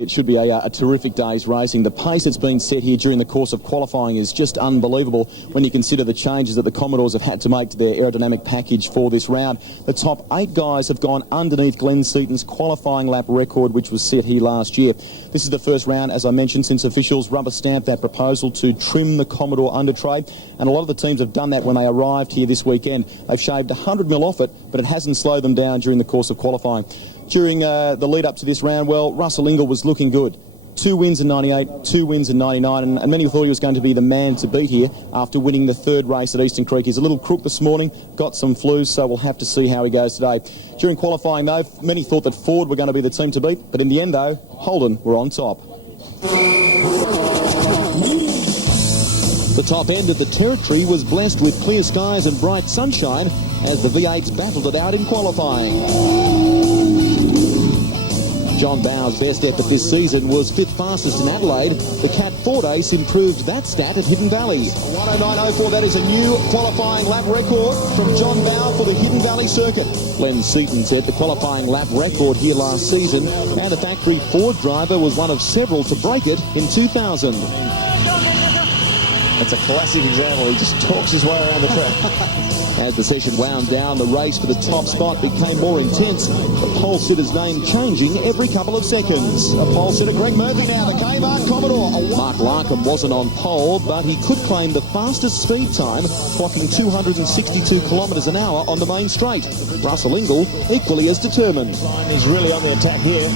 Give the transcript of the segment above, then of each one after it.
It should be a terrific day's racing. The pace that's been set here during the course of qualifying is just unbelievable when you consider the changes that the Commodores have had to make to their aerodynamic package for this round. The top 8 guys have gone underneath Glenn Seaton's qualifying lap record, which was set here last year. This is the first round, as I mentioned, since officials rubber stamped that proposal to trim the Commodore undertray, and a lot of the teams have done that when they arrived here this weekend. They've shaved 100 mil off it, but it hasn't slowed them down during the course of qualifying. During the lead-up to this round, well, Russell Ingall was looking good. 2 wins in 98, 2 wins in 99, and many thought he was going to be the man to beat here after winning the 3rd race at Eastern Creek. He's a little crook this morning, got some flus, so we'll have to see how he goes today. During qualifying, though, many thought that Ford were going to be the team to beat, but in the end, though, Holden were on top. The top end of the territory was blessed with clear skies and bright sunshine as the V8s battled it out in qualifying. John Bowers' best effort this season was 5th fastest in Adelaide. The Cat Ford Ace improved that stat at Hidden Valley. 109.04, that is a new qualifying lap record from John Bowers for the Hidden Valley circuit. Glenn Seaton set the qualifying lap record here last season, and the factory Ford driver was one of several to break it in 2000. That's a classic example. He just talks his way around the track. As the session wound down, the race for the top spot became more intense, the pole sitter's name changing every couple of seconds. The pole sitter, Greg Murphy now, the Kmart Commodore. Mark Larkham wasn't on pole, but he could claim the fastest speed time, clocking 262 kilometres an hour on the main straight. Russell Ingall equally as determined. He's really on the attack here.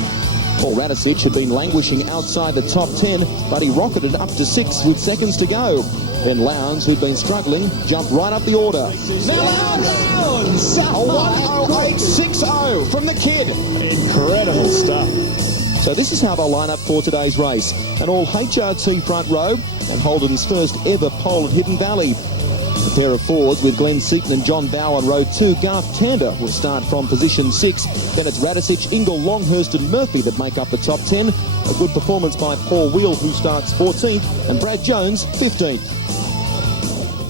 Paul Radicic had been languishing outside the top 10, but he rocketed up to 6 with seconds to go. Then Lowndes, who'd been struggling, jumped right up the order. Now Lowndes! A 108.60 from the kid. Incredible stuff. So this is how they'll line up for today's race. An all HRT front row and Holden's first ever pole at Hidden Valley. A pair of Fords with Glenn Seaton and John Bow on row 2. Garth Tander will start from position 6. Then it's Radicic, Ingall, Longhurst and Murphy that make up the top 10. A good performance by Paul Wheel, who starts 14th, and Brad Jones 15th.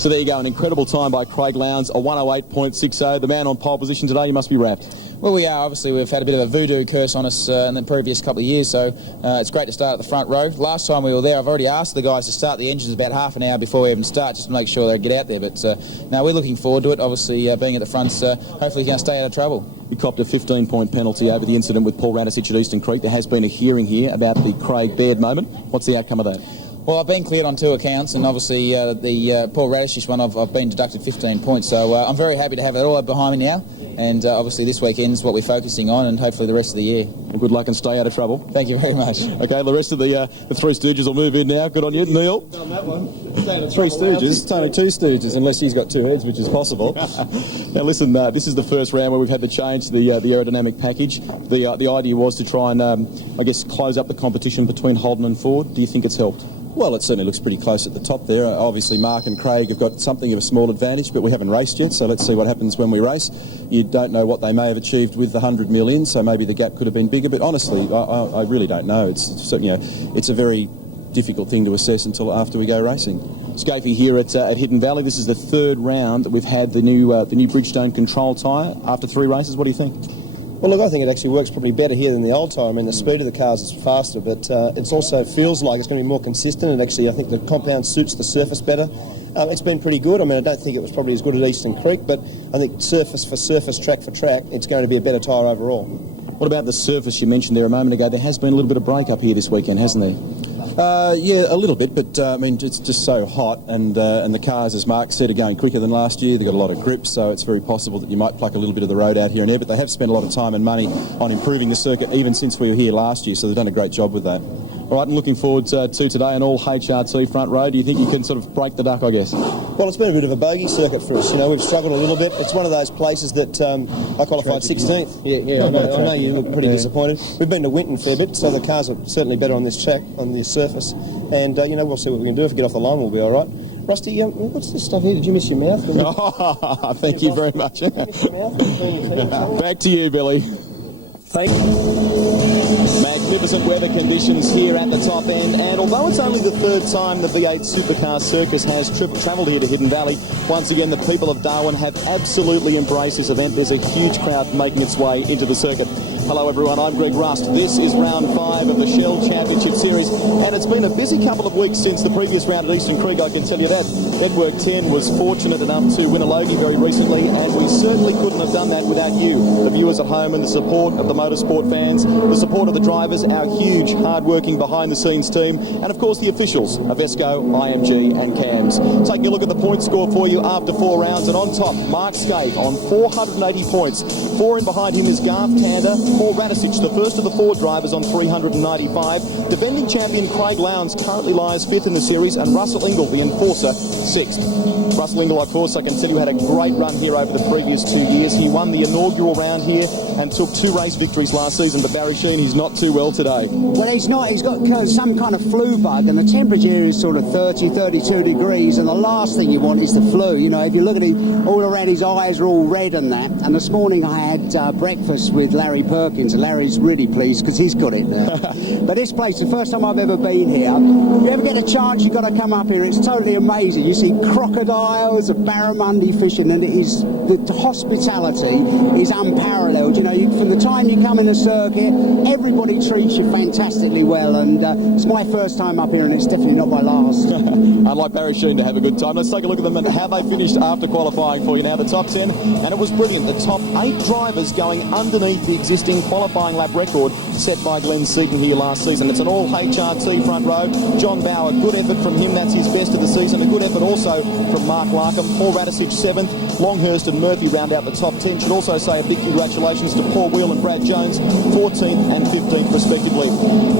So there you go, an incredible time by Craig Lowndes, a 108.60. The man on pole position today, you must be wrapped. Well, we are. Obviously, we've had a bit of a voodoo curse on us in the previous couple of years, so it's great to start at the front row. Last time we were there, I've already asked the guys to start the engines about half an hour before we even start, just to make sure they get out there. But now we're looking forward to it. Obviously, being at the front, hopefully he's going to stay out of trouble. You copped a 15-point penalty over the incident with Paul Radicic at Eastern Creek. There has been a hearing here about the Craig Baird moment. What's the outcome of that? Well, I've been cleared on 2 accounts, and obviously the Paul Radicic one, I've been deducted 15 points. So I'm very happy to have it all behind me now. And obviously this weekend is what we're focusing on, and hopefully the rest of the year. Well, good luck and stay out of trouble. Thank you very much. Okay, the rest of the Three Stooges will move in now. Good on you, Neil. Done that one. Three Stooges. It's only 2 Stooges, unless he's got 2 heads, which is possible. Now listen, this is the first round where we've had to change the aerodynamic package. The idea was to try and, I guess, close up the competition between Holden and Ford. Do you think it's helped? Well, it certainly looks pretty close at the top there. Obviously, Mark and Craig have got something of a small advantage, but we haven't raced yet, so let's see what happens when we race. You don't know what they may have achieved with the 100 million, so maybe the gap could have been bigger, but honestly, I really don't know. It's a very difficult thing to assess until after we go racing. Scapey here at Hidden Valley. This is the 3rd round that we've had the new Bridgestone control tyre after 3 races. What do you think? Well, look, I think it actually works probably better here than the old tyre. I mean, the speed of the cars is faster, but it also feels like it's going to be more consistent, and actually I think the compound suits the surface better. It's been pretty good. I mean, I don't think it was probably as good at Eastern Creek, but I think surface for surface, track for track, it's going to be a better tyre overall. What about the surface you mentioned there a moment ago? There has been a little bit of break up here this weekend, hasn't there? Yeah, a little bit, but I mean, it's just so hot, and the cars, as Mark said, are going quicker than last year. They've got a lot of grip, so it's very possible that you might pluck a little bit of the road out here and there, but they have spent a lot of time and money on improving the circuit even since we were here last year, so they've done a great job with that. All right, and looking forward to today, an all HRT front row. Do you think you can sort of break the duck, I guess? Well, it's been a bit of a bogey circuit for us. You know, we've struggled a little bit. It's one of those places that I qualified 16th. Yeah, I know you look pretty disappointed. We've been to Winton for a bit, so the cars are certainly better on this track, on this surface. And, we'll see what we can do. If we get off the line, we'll be all right. Rusty, what's this stuff here? Did you miss your mouth? Thank you very much. Did you miss your mouth? Back to you, Billy. Thank you. Magnificent weather conditions here at the top end, and although it's only the 3rd time the V8 Supercars circus has travelled here to Hidden Valley, once again the people of Darwin have absolutely embraced this event. There's a huge crowd making its way into the circuit. Hello everyone, I'm Greg Rust. This is round 5 of the Shell Championship Series, and it's been a busy couple of weeks since the previous round at Eastern Creek, I can tell you that. Network 10 was fortunate enough to win a Logie very recently, and we certainly couldn't have done that without you, the viewers at home, and the support of the Motorsport fans, the support of the drivers, our huge, hard-working, behind-the-scenes team, and of course the officials of Esco, IMG and CAMS. Taking a look at the point score for you after 4 rounds, and on top, Mark Skate on 480 points. 4 in behind him is Garth Tander, Paul Radicic, the first of the 4 drivers, on 395. Defending champion Craig Lowndes currently lies 5th in the series, and Russell Ingall, the enforcer, 6th. Russell Ingall, of course, I can tell you, had a great run here over the previous 2 years. He won the inaugural round here and took 2 race victories last season, but Barry Sheen, he's not too well today. Well, he's not. He's got some kind of flu bug, and the temperature is sort of 30, 32 degrees, and the last thing you want is the flu. You know, if you look at him, all around his eyes are all red and that. And this morning I had breakfast with Larry Perkins, and Larry's really pleased because he's got it now. But this place, the first time I've ever been here, if you ever get a chance, you've got to come up here. It's totally amazing. You see crocodiles, barramundi fishing, and it is, the hospitality is unparalleled. You know, from the time you come in the circuit, everybody treats you fantastically well, and it's my first time up here, and it's definitely not my last. I'd like Barry Sheen to have a good time. Let's take a look at them and how they finished after qualifying for you now. The top 10, and it was brilliant. The top 8 drivers going underneath the existing qualifying lap record set by Glenn Seaton here last season. It's an all HRT front row. John Bauer, good effort from him. That's his best of the season. A good effort also from Mark Larkham. Paul Radicic 7th. Longhurst and Murphy round out the top 10. Should also say a big congratulations to Paul Wheel and Brad Jones, 14th and 15th respectively.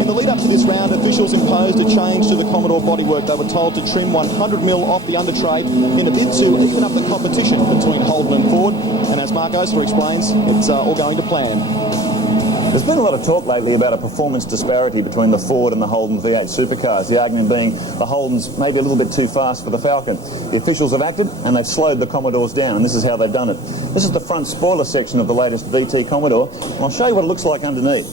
In the lead up to this round, officials imposed a change to the Commodore bodywork. They were told to trim 100mm off the undertray in a bid to even up the competition between Holden and Ford. And as Mark Oster explains, it's all going to plan. There's been a lot of talk lately about a performance disparity between the Ford and the Holden V8 Supercars, the argument being the Holdens maybe a little bit too fast for the Falcon. The officials have acted and they've slowed the Commodores down, and this is how they've done it. This is the front spoiler section of the latest VT Commodore, and I'll show you what it looks like underneath.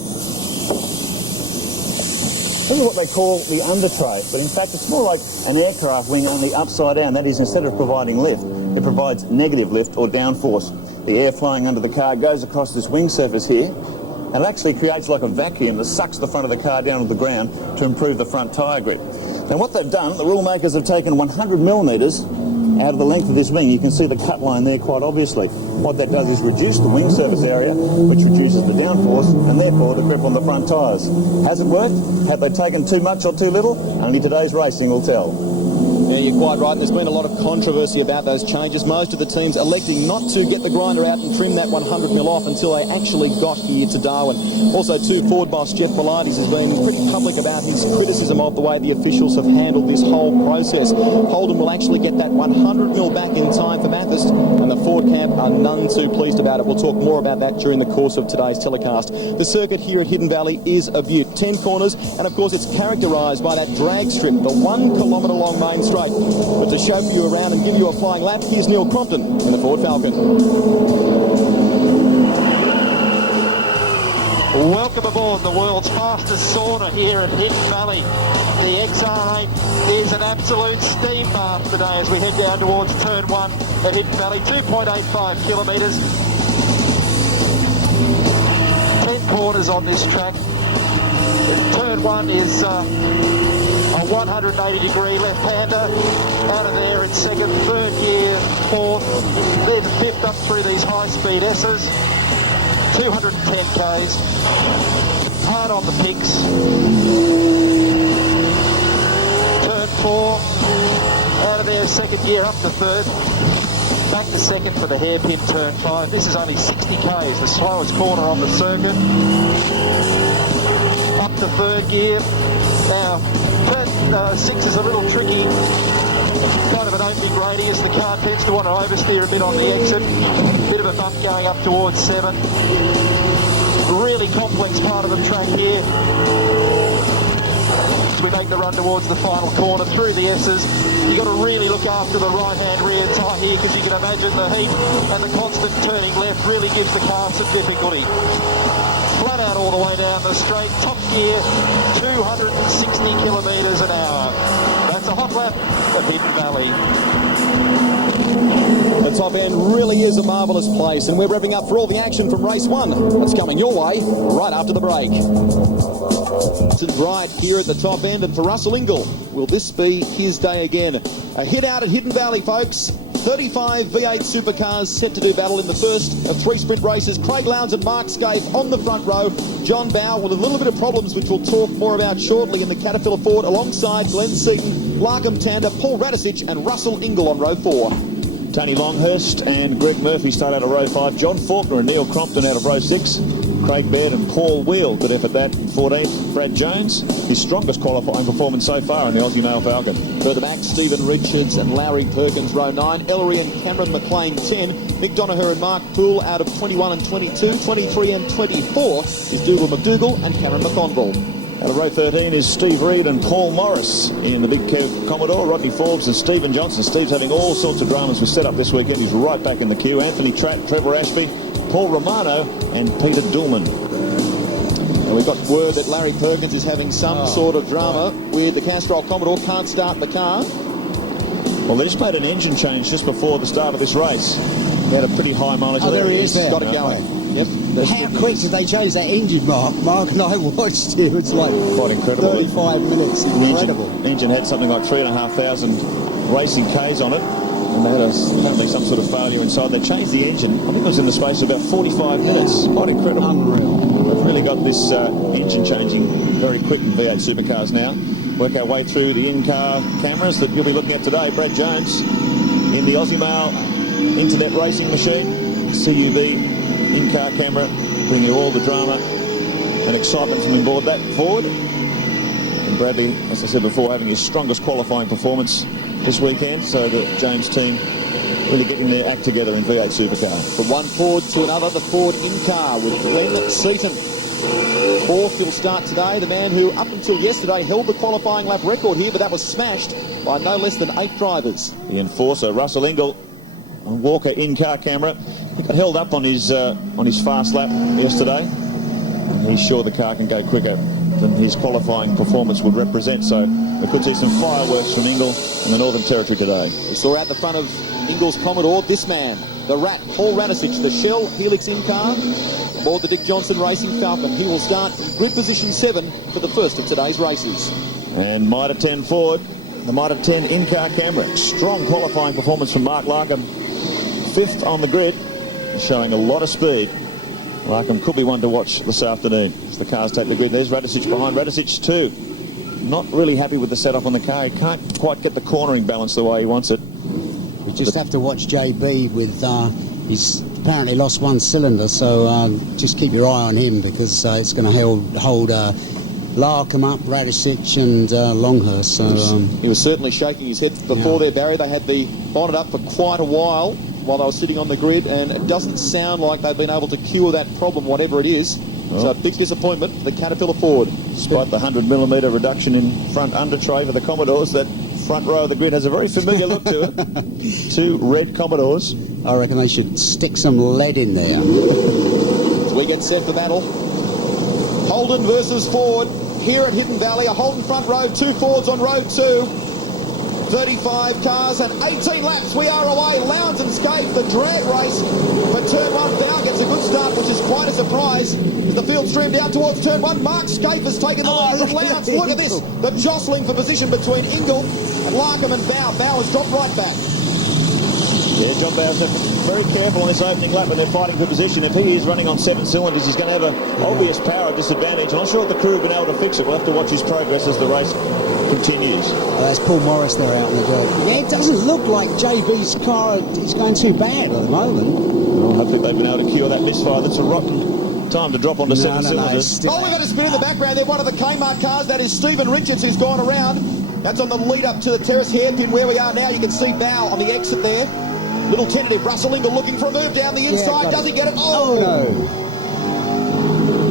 This is what they call the undertray, but in fact it's more like an aircraft wing on the upside down. That is, instead of providing lift, it provides negative lift or downforce. The air flowing under the car goes across this wing surface here, and it actually creates like a vacuum that sucks the front of the car down to the ground to improve the front tyre grip. Now what they've done, the rule makers have taken 100mm out of the length of this wing. You can see the cut line there quite obviously. What that does is reduce the wing surface area, which reduces the downforce and therefore the grip on the front tyres. Has it worked? Have they taken too much or too little? Only today's racing will tell. Yeah, you're quite right. There's been a lot of controversy about those changes. Most of the teams electing not to get the grinder out and trim that 100mm off until they actually got here to Darwin. Also, too, Ford boss Jeff Pilates has been pretty public about his criticism of the way the officials have handled this whole process. Holden will actually get that 100mm back in time for Bathurst, and the Ford camp are none too pleased about it. We'll talk more about that during the course of today's telecast. The circuit here at Hidden Valley is a beaut. 10 corners, and of course it's characterised by that drag strip, the 1 kilometre long main straight. But to chauffeur you around and give you a flying lap, here's Neil Crompton in the Ford Falcon. Welcome aboard the world's fastest sauna here at Hidden Valley. The XR8 is an absolute steam bath today as we head down towards turn 1 at Hidden Valley. 2.85 kilometres. 10 corners on this track. Turn 1 is a 180-degree left-hander. Out of there in second, third gear, fourth, then fifth up through these high-speed S's. 210 Ks. Hard on the picks. Turn 4. Out of there, second gear up to third. Back to second for the hairpin turn 5. This is only 60 Ks, the slowest corner on the circuit. Up to third gear. Now, turn 6 is a little tricky. Kind of an opening radius. The car tends to want to oversteer a bit on the exit. Bit of a bump going up towards 7. Really complex part of the track here. As we make the run towards the final corner through the S's, you've got to really look after the right-hand rear tyre here, because you can imagine the heat and the constant turning left really gives the car some difficulty. Flat out all the way down the straight, top gear, 260 kilometres an hour. That's a hot lap of Hidden Valley. The top end really is a marvellous place, and we're revving up for all the action from race 1. That's coming your way right after the break. It's right here at the top end, and for Russell Ingall, will this be his day again? A hit out at Hidden Valley, folks. 35 V8 Supercars set to do battle in the first of 3 sprint races. Craig Lowndes and Mark Scaife on the front row. John Bow with a little bit of problems, which we'll talk more about shortly, in the Caterpillar Ford, alongside Glenn Seaton, Larkham Tander, Paul Radisich and Russell Ingall on row 4. Tony Longhurst and Greg Murphy start out of row 5. John Faulkner and Neil Crompton out of row 6. Craig Baird and Paul Wheel good effort that. 14th, Brad Jones, his strongest qualifying performance so far in the Aussie Male Falcon. Further back, Stephen Richards and Larry Perkins, row 9. Ellery and Cameron McLean, 10. Mick Donoher and Mark Poole out of 21 and 22. 23 and 24 is Dougal McDougall and Cameron McConville. Out of row 13 is Steve Reed and Paul Morris in the Big Kev Commodore. Rodney Forbes and Stephen Johnson. Steve's having all sorts of dramas with setup this weekend. He's right back in the queue. Anthony Tratt, Trevor Ashby, Paul Romano and Peter Dillman. And we've got word that Larry Perkins is having some sort of drama with the Castrol Commodore. Can't start the car. Well, they just made an engine change just before the start of this race. They had a pretty high mileage. Oh, there he is there. Got it going. Yep. How quick did they change that engine, Mark? Mark and I watched it. It's like quite incredible. 35 minutes. Incredible. The engine had something like 3,500 racing Ks on it. And they had apparently some sort of failure inside. They changed the engine. I think it was in the space of about 45 minutes. Quite incredible. Unreal. We've really got this engine changing very quick in V8 Supercars now. Work our way through the in-car cameras that you'll be looking at today. Brad Jones in the Aussie Mail Internet Racing Machine. CUB in-car camera, bringing you all the drama and excitement from aboard that Ford. And Bradley, as I said before, having his strongest qualifying performance this weekend, so the James team really getting their act together in V8 Supercar. From one Ford to another, the Ford in-car with Glenn Seaton. 4th will start today, the man who up until yesterday held the qualifying lap record here, but that was smashed by no less than 8 drivers. The enforcer, Russell Ingall, on Walker in-car camera. He got held up on his fast lap yesterday. And he's sure the car can go quicker than his qualifying performance would represent, so we could see some fireworks from Ingall in the Northern Territory today. We saw out the front of Ingall's Commodore this man, the Rat, Paul Radisich, the Shell Helix in-car, aboard the Dick Johnson Racing Falcon. He will start in grid position 7 for the first of today's races. And Mitre 10 Ford, the Mitre 10 in-car camera. Strong qualifying performance from Mark Larkham. 5th on the grid, showing a lot of speed. Larkham could be one to watch this afternoon as the cars take the grid. There's Radisich behind. Radisich too. Not really happy with the setup on the car. He can't quite get the cornering balance the way he wants it. We just have to watch JB with he's apparently lost one cylinder, so just keep your eye on him, because it's going to hold Larkham up, Radisich and Longhurst. So he was certainly shaking his head before there, Barry. They had the bonnet up for quite a while they were sitting on the grid, and it doesn't sound like they've been able to cure that problem, whatever it is. So a big disappointment for the Caterpillar Ford. Despite the 100mm reduction in front under tray for the Commodores, that front row of the grid has a very familiar look to it. 2 red Commodores. I reckon they should stick some lead in there. As we get set for battle, Holden versus Ford here at Hidden Valley. A Holden front row, 2 Fords on row 2. 35 cars and 18 laps. We are away. Lowndes and Scaife, the drag race. But turn 1, Bow gets a good start, which is quite a surprise. As the field streamed out towards turn 1, Mark Scaife has taken the lead from Lowndes. Look at this. The jostling for position between Ingall and Larkham and Bow. Bow has dropped right back. Yeah, John Bow's very careful on this opening lap when they're fighting for position. If he is running on 7 cylinders, he's going to have an obvious power disadvantage. I'm not sure if the crew have been able to fix it. We'll have to watch his progress as the race continues. That's Paul Morris there out in the dirt. Yeah, it doesn't look like JB's car is going too bad at the moment. Well, hopefully they've been able to cure that misfire. That's a rotten time to drop onto 7 cylinders. Oh, we've had a spin in the background there. One of the Kmart cars, that is Stephen Richards, who's gone around. That's on the lead up to the terrace hairpin where we are now. You can see Bow on the exit there. Little tentative. Russell Ingall looking for a move down the inside. Does he get it? Oh no.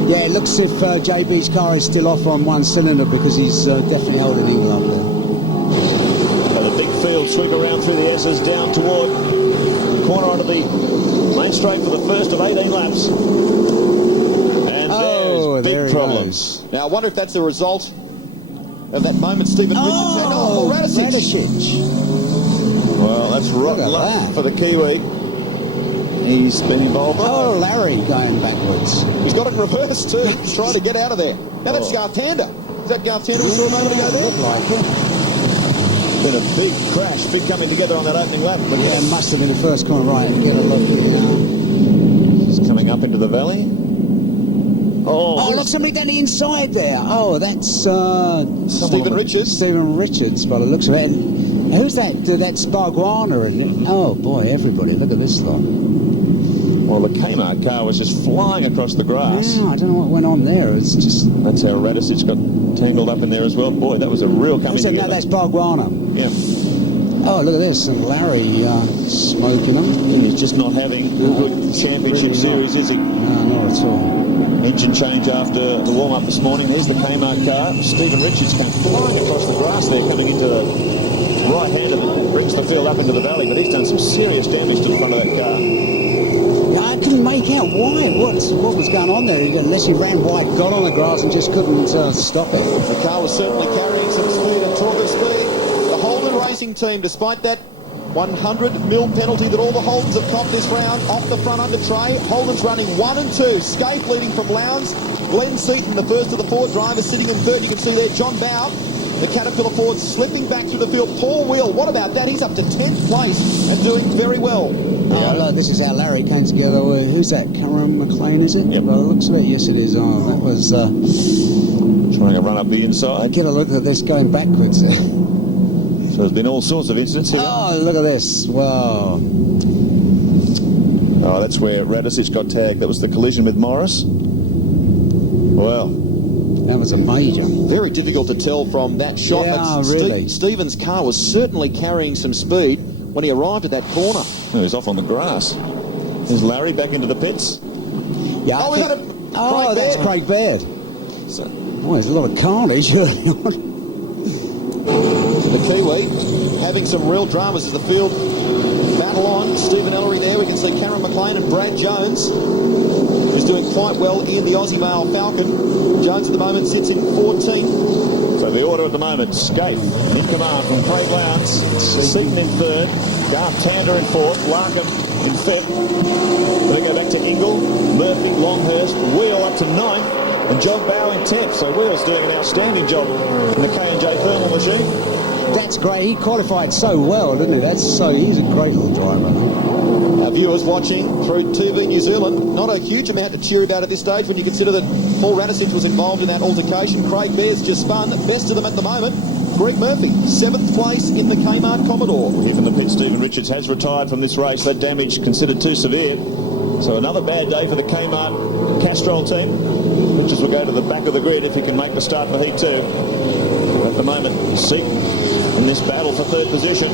Yeah, it looks as if JB's car is still off on 1 cylinder, because he's definitely holding Ingall up there. The big field sweep around through the S's down toward the corner onto the main straight for the first of 18 laps. And there's big problems. Now, I wonder if that's a result of that moment Stephen Richards said, Radisich. Well, that's rotten luck for the Kiwi. He's been involved. Oh, Larry going backwards. He's got it reversed too. He's trying to get out of there. Now that's Garth Tander. Is that Garth Tander we saw a moment ago there? Looked like it. Been a big crash, big coming together on that opening lap. But Yeah, it must have been the first corner, right? Get a look here. he's coming up into the valley. Oh, look, somebody down the inside there. Oh, that's Stephen Richards. Stephen Richards, by the looks of it. And who's that? That's Barguana, isn't it? Oh, boy, everybody, look at this lot. Well, the Kmart car was just flying across the grass. Yeah, I don't know what went on there. It's just... That's how Radicic got tangled up in there as well. Boy, that was a real coming together. No, that's Barguana. Yeah. Oh, look at this. And Larry smoking them. He's just not having a good championship series, is he? No, not at all. Engine change after the warm-up this morning. Here's the Kmart car. Stephen Richards came flying across the grass there, coming into the right-hander that brings the field up into the valley, but he's done some serious damage to the front of that car. Yeah, I couldn't make out why. What was going on there? Unless he ran wide, got on the grass and just couldn't stop it. The car was certainly carrying some speed and torque of speed. The Holden Racing team, despite that 100 mil penalty that all the Holdens have copped this round, off the front under tray. Holden's running 1 and 2. Scaife leading from Lowndes. Glenn Seaton, the first of the 4 drivers, sitting in third. You can see there John Bow, the Caterpillar Ford, slipping back through the field. Paul Wheel, what about that? He's up to 10th place and doing very well. Oh, look, this is how Larry came together with, who's that, Cameron McLean, is it? Yep. By the looks of it, yes it is. Oh, that was... Trying to run up the inside. Get a look at this going backwards there. So there's been all sorts of incidents here. Oh, look at this. Wow. Oh, that's where Radicic got tagged. That was the collision with Morris. Well, that was a major. Very difficult to tell from that shot. Yeah, but really. Stephen's car was certainly carrying some speed when he arrived at that corner. he was off on the grass. There's Larry back into the pits. Yeah. Oh, we had a Oh, that's Craig Baird. So, Oh, there's a lot of carnage early on. The Kiwi having some real dramas as the field battle on. Stephen Ellery there. We can see Cameron McLean and Brad Jones, who's doing quite well in the Aussie Mail Falcon. Jones at the moment sits in 14th. So the order at the moment, Scaife in command from Craig Lowndes, Seaton in third, Garth Tander in fourth, Larkham in fifth. Then we go back to Ingle, Murphy, Longhurst, Wheel up to ninth, and John Bow in 10th. So Wheel's doing an outstanding job in the K&J thermal machine. That's great. He qualified so well, didn't he? He's a great little driver, I think. Our viewers watching through TV New Zealand, not a huge amount to cheer about at this stage when you consider that Paul Radicic was involved in that altercation. Craig Baird's just spun. Best of them at the moment, Greg Murphy, 7th place in the Kmart Commodore. Here from the pit, Stephen Richards has retired from this race. That damage considered too severe. So another bad day for the Kmart Castrol team. Richards will go to the back of the grid if he can make the start for Heat 2. At the moment, Seaton in this battle for third position.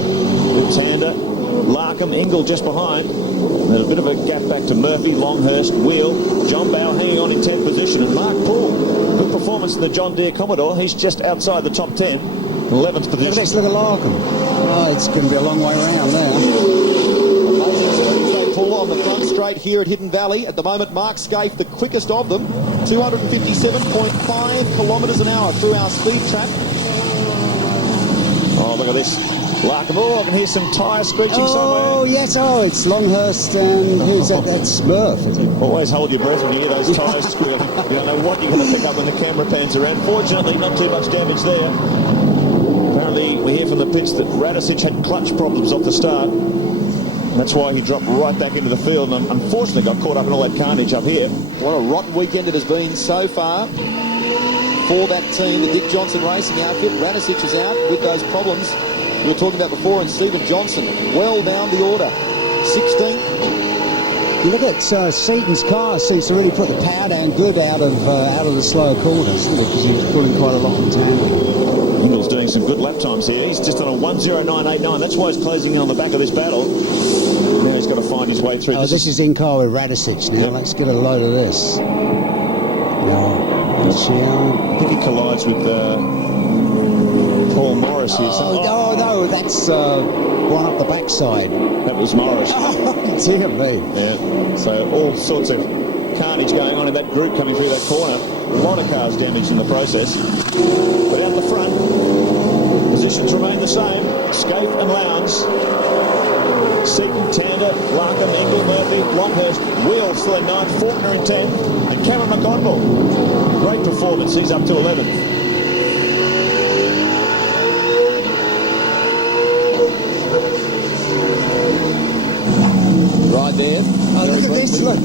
Tander, Larkham, Ingle just behind. There's a bit of a gap back to Murphy, Longhurst, Wheel, John Bow hanging on in 10th position, and Mark Paul. Good performance in the John Deere Commodore. He's just outside the top 10, 11th position. Look at Larkham. Oh, it's going to be a long way around there. Amazing speeds they pull on the front straight here at Hidden Valley. At the moment, Mark Scaife, the quickest of them, 257.5 kilometres an hour through our speed trap. Oh, look at this. Larkham. Oh, I can hear some tyre screeching somewhere. Oh, yes. Oh, it's Longhurst and who's that? That's Smurf, isn't it? Always hold your breath when you hear those tyres squeal. You don't know what you're going to pick up when the camera pans around. Fortunately, not too much damage there. Apparently, we hear from the pits that Radicic had clutch problems off the start. That's why he dropped right back into the field and unfortunately got caught up in all that carnage up here. What a rotten weekend it has been so far for that team, the Dick Johnson Racing outfit. Radicic is out with those problems we were talking about before, and Stephen Johnson well down the order, 16th. You look at Seaton's car seems to really put the power down good out of the slower corners, isn't it? Because he was pulling quite a lot from tandem. Ingle's doing some good lap times here. He's just on a 1:09.89. That's why he's closing in on the back of this battle. Now he's got to find his way through. Oh, this is in car with Radicic now. Yep. Let's get a load of this. I think he collides with Paul Morris here. Oh, no, that's one up the backside. That was Morris. Oh, dear me. Yeah, so all sorts of carnage going on in that group coming through that corner. A lot of cars damaged in the process. But out the front, the positions remain the same. Scaife and Lowndes. Seaton, Tander, Larkham, Ingle, Murphy, Longhurst, Wheel still in 9th, Faulkner in 10th, and Cameron McConville. Great performance, he's up to 11th. Right there. Oh, look at this, look.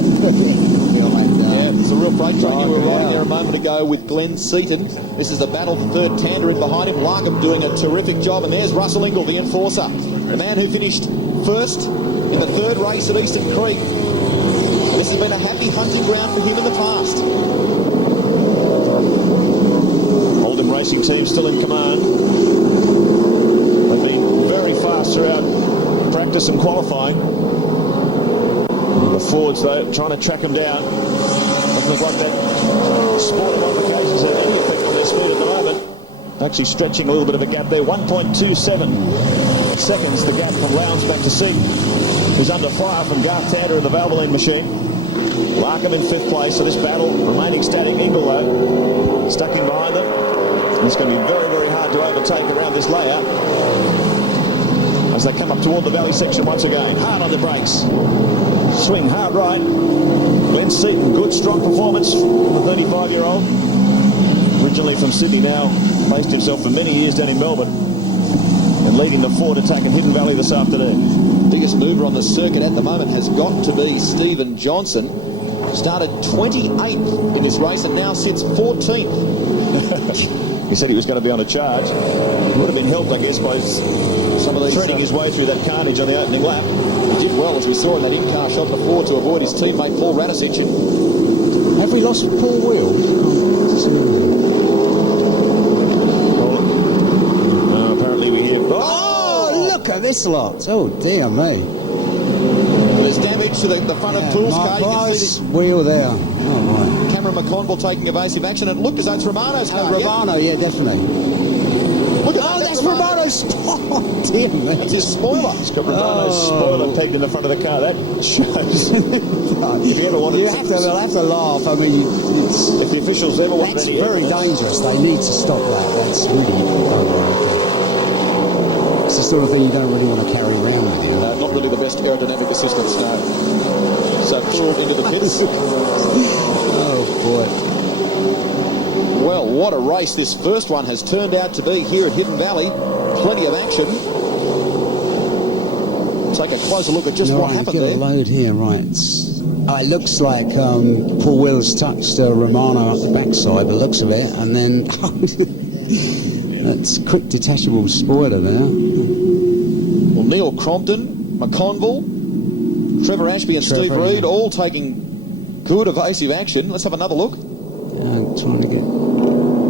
Yeah, it's a real freight train. We were riding there a moment ago with Glenn Seaton. This is the battle for third. Tander in behind him. Larkham doing a terrific job. And there's Russell Ingle, the enforcer. The man who finished first in the third race at Eastern Creek. And this has been a happy hunting ground for him in the past. Oldham Racing Team still in command. They've been very fast throughout practice and qualifying. The Fords, though, trying to track them down. Doesn't look like that sport modifications have any effect on their speed at the moment. Actually stretching a little bit of a gap there. 1.27 seconds, the gap from Lowndes back to Seaton, who's under fire from Garth Tander in the Valvoline machine. Larkham in 5th place, so this battle remaining static. Ingle, though, stuck in behind them. And it's going to be very, very hard to overtake around this layout as they come up toward the valley section once again. Hard on the brakes. Swing hard right. Glenn Seaton, good strong performance from the 35-year-old. Originally from Sydney, now based himself for many years down in Melbourne. And leading the Ford attack in Hidden Valley this afternoon. Biggest mover on the circuit at the moment has got to be Stephen Johnson. Started 28th in this race and now sits 14th. He said he was going to be on a charge. He would have been helped, I guess, by some of these threading his way through that carnage on the opening lap. He did well, as we saw in that in-car shot before, to avoid his teammate Paul Radicic. Have we lost Paul Wheel? Apparently we hear... Oh, look at this lot. Oh, dear me. There's damage to the front of Pool's car. You can see this wheel there. Oh, right. Cameron McConville taking evasive action. It looked as though it's Romano's car. Romano, yeah, definitely. Look at that's Romano's. Oh, dear me. That's his spoiler. He's got Romano's spoiler pegged in the front of the car. That shows. If you ever wanted We'll have to laugh. I mean, if the officials ever wanted that's any very dangerous. They need to stop that. That's really... It's the sort of thing you don't really want to carry around with you. Not really the best aerodynamic assistance, no. So threw into the pits. Oh, boy. Well, what a race this first one has turned out to be here at Hidden Valley. Plenty of action. Take a closer look at just what happened there. Get a load here, right. It looks like Paul Wills touched Romano up the backside, the looks of it, and then that's quick detachable spoiler there. Well, Neil Crompton, McConville, Trevor Ashby and Steve Reed all taking good evasive action. Let's have another look. Trying to get...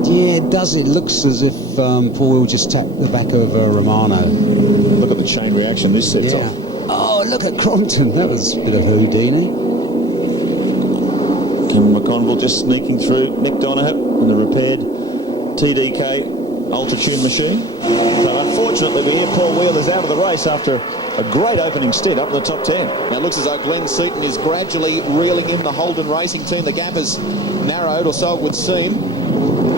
Yeah, it does. It looks as if Paul Will just tapped the back of Romano. Look at the chain reaction this sets off. Oh, look at Crompton. That was a bit of Houdini. Cameron McConville just sneaking through Nick Donoghue in the repaired TDK Ultra-Tune machine. So unfortunately, we hear Paul Wheel is out of the race after a great opening stint up in the top 10. Now it looks as though Glenn Seaton is gradually reeling in the Holden Racing Team. The gap has narrowed, or so it would seem.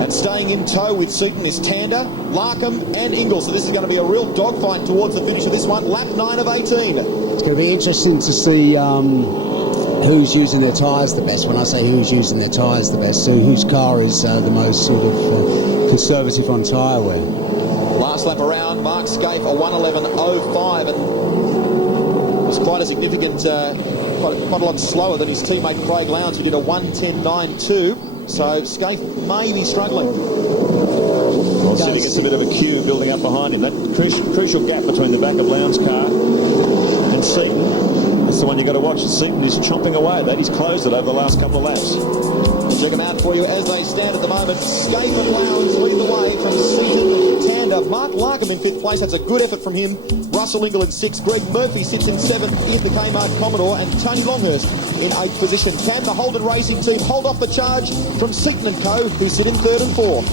And staying in tow with Seaton is Tander, Larkham and Ingle. So this is going to be a real dogfight towards the finish of this one. Lap 9 of 18. It's going to be interesting to see who's using their tyres the best. When I say who's using their tyres the best, so whose car is the most sort of conservative on tyre wear. Last lap around, Mark Scaife, a 1:11.05, and it was quite a significant, quite a lot slower than his teammate Craig Lowndes, who did a 1:10.92. So Scaife may be struggling. Well, City gets a bit of a queue building up behind him. That crucial gap between the back of Lowndes' car and Seaton, that's the one you've got to watch. Seaton is chomping away at that. He's closed it over the last couple of laps. We'll check them out for you as they stand at the moment. Scaife and Lowndes lead the way from Seaton, Tander. Mark Larkham in 5th place. That's a good effort from him. Russell Ingle in 6th. Greg Murphy sits in 7th in the Kmart Commodore. And Tony Longhurst in 8th position. Can the Holden Racing Team hold off the charge from Seaton and Co., who sit in 3rd and 4th?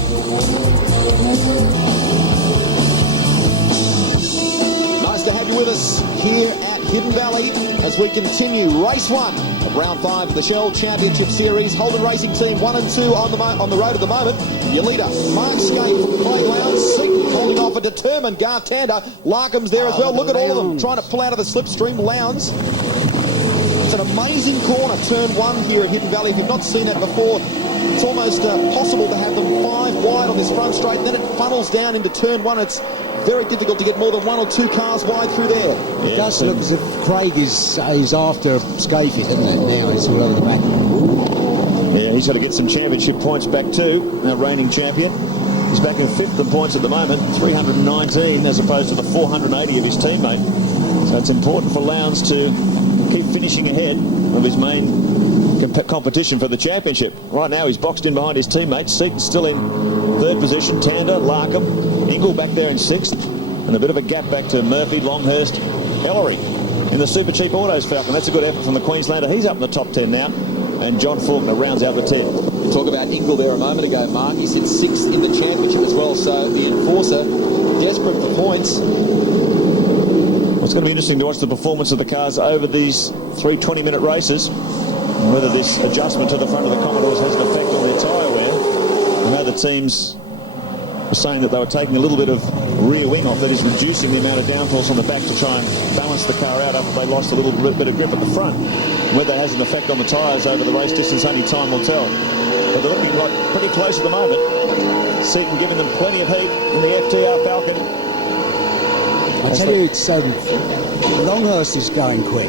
Nice to have you with us here at Hidden Valley as we continue race 1 of round 5 of the Shell Championship Series. Holden Racing Team 1 and 2 on the road at the moment. Your leader, Mark Scaife, Craig Lowndes, Seaton holding off at a determined Garth Tander. Larkham's there as well. Look at all of them trying to pull out of the slipstream. Lowndes. It's an amazing corner, turn 1 here at Hidden Valley. If you've not seen that before, it's almost possible to have them 5 wide on this front straight, and then it funnels down into turn 1. It's very difficult to get more than 1 or 2 cars wide through there. It does look as if Craig is after Scafie, doesn't it? Now it's all over the back. Yeah, he's got to get some championship points back too, our reigning champion. He's back in 5th in points at the moment, 319 as opposed to the 480 of his teammate. So it's important for Lowndes to keep finishing ahead of his main competition for the championship. Right now he's boxed in behind his teammates. Seaton's still in 3rd position, Tander, Larkham, Ingle back there in 6th, and a bit of a gap back to Murphy, Longhurst, Ellery in the Super Cheap Autos Falcon. That's a good effort from the Queenslander. He's up in the top 10 now, and John Faulkner rounds out the 10. We talk about Ingle there a moment ago, Mark. He sits 6th in the championship as well, so the Enforcer desperate for points. Well, it's going to be interesting to watch the performance of the cars over these 3 20-minute races, and whether this adjustment to the front of the Commodores has an effect on their tyre wear. I know the teams were saying that they were taking a little bit of rear wing off, that is reducing the amount of downforce on the back to try and balance the car out after they lost a little bit of grip at the front. And whether that has an effect on the tyres over the race distance, only time will tell. But they're looking like pretty close at the moment. Seaton giving them plenty of heat in the FTR Falcon. I tell you, it's Longhurst is going quick.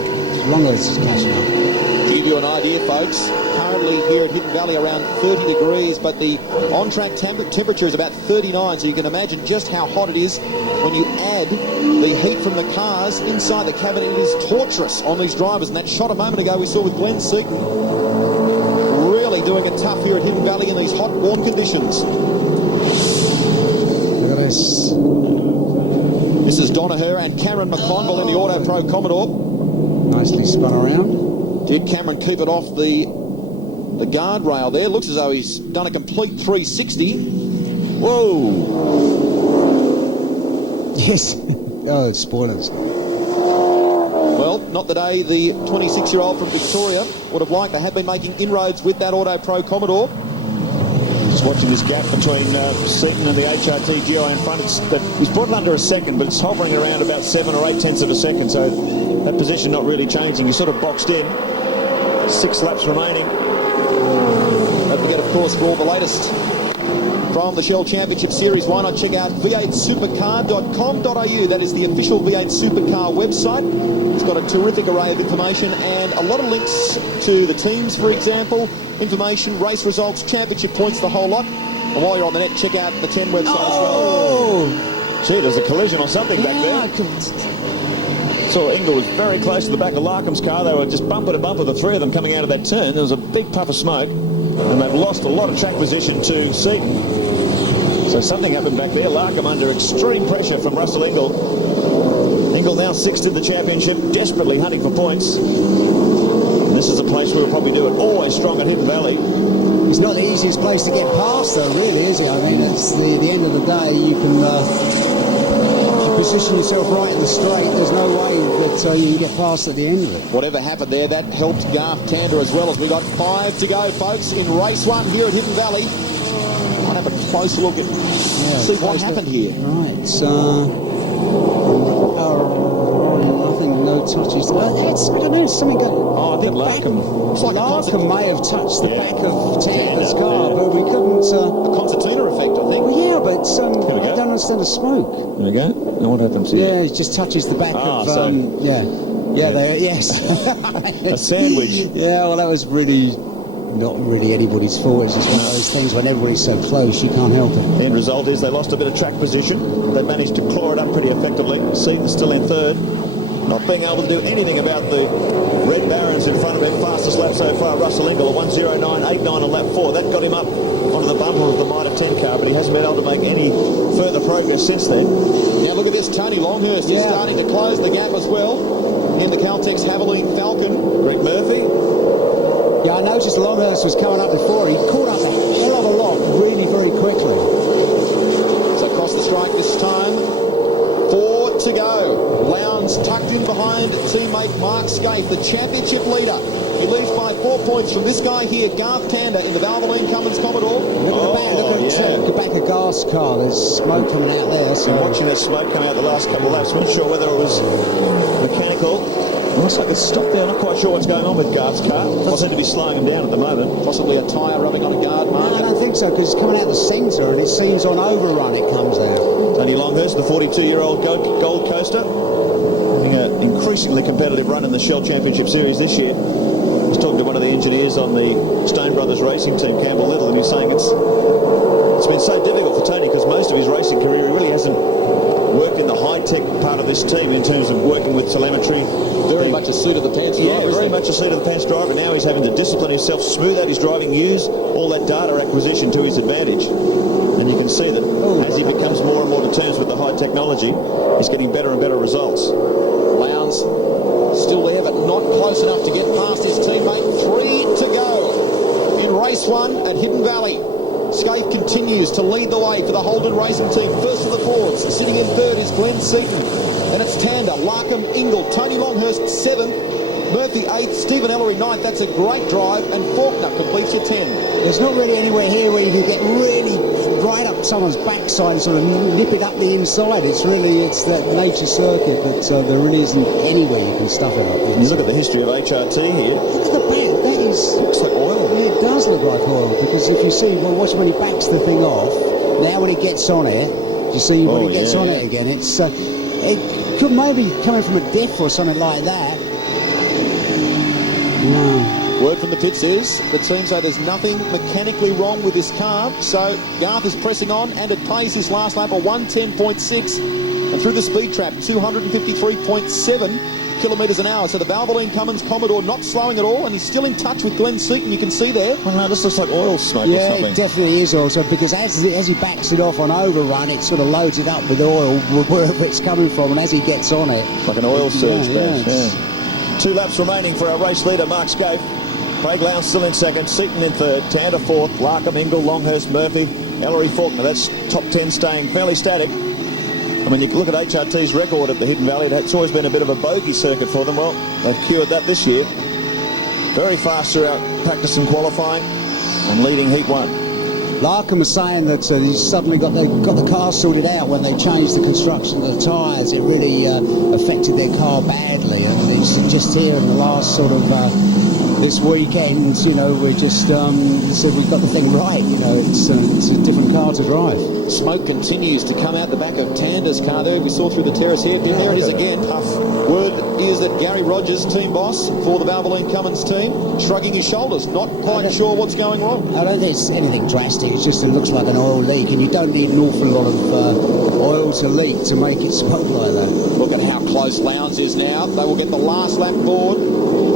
Longhurst is catching up. To give you an idea, folks, currently here at Hidden Valley around 30 degrees, but the on-track temperature is about 39, so you can imagine just how hot it is when you add the heat from the cars inside the cabin. It is torturous on these drivers, and that shot a moment ago we saw with Glenn Seaton really doing it tough here at Hidden Valley in these hot, warm conditions. Look at this. This is Donaher and Cameron McConville in the Auto Pro Commodore. Nicely spun around. Did Cameron keep it off the guardrail there? Looks as though he's done a complete 360. Whoa! Yes. Oh, spoilers. Well, not the day the 26-year-old from Victoria would have liked. They have been making inroads with that Auto Pro Commodore. Just watching this gap between Seaton and the HRT Geo in front. He's brought it under a second, but it's hovering around about 7 or 8 tenths of a second, so that position not really changing. He's sort of boxed in. 6 laps remaining. Don't forget, of course, for all the latest from the Shell Championship Series, why not check out v8supercar.com.au. That is the official V8 Supercar website. It's got a terrific array of information and a lot of links to the teams, for example, information, race results, championship points, the whole lot. And while you're on the net, check out the 10 website as well. Gee, there's a collision or something back there. Saw Ingle was very close to the back of Larkham's car. They were just bumper to bumper, the 3 of them coming out of that turn. There was a big puff of smoke, and they've lost a lot of track position to Seaton. So something happened back there. Larkham under extreme pressure from Russell Ingle. Ingle now 6th in the championship, desperately hunting for points. And this is a place where we'll probably do it always strong at Hidden Valley. It's not the easiest place to get past, though, really, is it? I mean, it's the end of the day. You can position yourself right in the straight. There's no way that you can get past at the end of it. Whatever happened there, that helped Garth Tander as well, as we got 5 to go, folks, in race 1 here at Hidden Valley. I'll have a close look at see what happened here. Right, nothing, no touches. I don't know, something got... Oh, I think Larkham... Larkham may have touched the back of Tander's car, but we couldn't... the concertina effect, I think. Well, yeah, but I don't understand the smoke. There we go. Now what happens here? Yeah, it just touches the back of... yes. A sandwich. Yeah, well, that was really... not really anybody's fault. It's just one of those things when everybody's so close, you can't help it. The end result is they lost a bit of track position. They managed to claw it up pretty effectively. Seaton's still in 3rd. Not being able to do anything about the Red Barons in front of him. Fastest lap so far, Russell Ingle, a 1:09.89 on lap 4. That got him up onto the bumper of the Mitre 10 car, but he hasn't been able to make any further progress since then. Now look at this, Tony Longhurst is starting to close the gap as well in the Caltex Havilene Falcon. Greg Murphy. Yeah, I noticed Longhurst was coming up before. He caught up a hell of a lot really very quickly. So across the strike this time. 4 to go. Lowndes tucked in behind teammate Mark Scaife, the championship leader He leads by 4 points from this guy here, Garth Tander, in the Valvoline Cummins Commodore. Look at the back of the gas car. There's smoke coming out there. So I'm watching that smoke come out the last couple of laps. I'm not sure whether it was mechanical. It looks like it's stopped there. I'm not quite sure what's going on with Garth's car. Doesn't seem to be slowing him down at the moment. Possibly a tyre rubbing on a guard, Mark. No, I don't think so, because it's coming out the centre and it seems on overrun it comes out. Tony Longhurst, the 42-year-old Gold Coaster, having an increasingly competitive run in the Shell Championship Series this year. I was talking to one of the engineers on the Stone Brothers racing team, Campbell Little, and he's saying it's been so difficult for Tony because most of his racing career he really hasn't worked in the high-tech part of this team in terms of working with telemetry. Very much a suit of the pants driver. Yeah, very much a seat of the pants driver. Now he's having to discipline himself, smooth out his driving, use all that data acquisition to his advantage. And you can see that as he becomes more and more to terms with the high technology, he's getting better and better results. Lowndes still there, but not close enough to get past his teammate. 3 to go in race 1 at Hidden Valley. Scaife continues to lead the way for the Holden Racing Team. First of the Fords, sitting in third is Glenn Seaton. Then it's Tander, Larkham, Ingle, Tony Longhurst 7th, Murphy 8th, Stephen Ellery 9th. That's a great drive, and Faulkner completes your 10. There's not really anywhere here where you can get really right up someone's backside and sort of nip it up the inside. It's that nature circuit, but there really isn't anywhere you can stuff it up. You look at the history of HRT here. Look at the back. That looks like oil. Yeah, it does look like oil, because if you see, well, watch when he backs the thing off. Now when he gets on it, you see when he gets on it again. It's it could maybe coming from a diff or something like that. No. Word from the pits is the team say there's nothing mechanically wrong with this car, so Garth is pressing on, and it pays his last lap a 110.6, and through the speed trap 253.7 kilometres an hour. So the Valvoline Cummins Commodore not slowing at all, and he's still in touch with Glenn Seaton. You can see there. Well, no, this looks like oil smoke or something. Yeah, it definitely is also, because as he backs it off on overrun, it sort of loads it up with oil wherever it's coming from, and as he gets on it, like an oil surge. Yeah. 2 laps remaining for our race leader, Mark Scaife. Craig Lowndes still in second, Seaton in third, Tander fourth, Larkham, Ingle, Longhurst, Murphy, Ellery, Faulkner. That's top 10 staying fairly static. I mean, you look at HRT's record at the Hidden Valley, it's always been a bit of a bogey circuit for them. Well, they've cured that this year. Very fast throughout practice and qualifying, and leading Heat 1. Larkham was saying that he suddenly got the car sorted out when they changed the construction of the tyres. It really affected their car badly, and it's just here in the last sort of this weekend, we're just said we've got the thing right. It's a different car to drive. Smoke continues to come out the back of Tander's car there. We saw through the terrace here. There it is again. Word is that Gary Rogers, team boss for the Valvoline Cummins team, shrugging his shoulders, not quite sure what's going wrong. I don't think it's anything drastic. It's just it looks like an oil leak, and you don't need an awful lot of oil to leak to make it smoke like that. Look at how close Lowndes is now. They will get the last lap board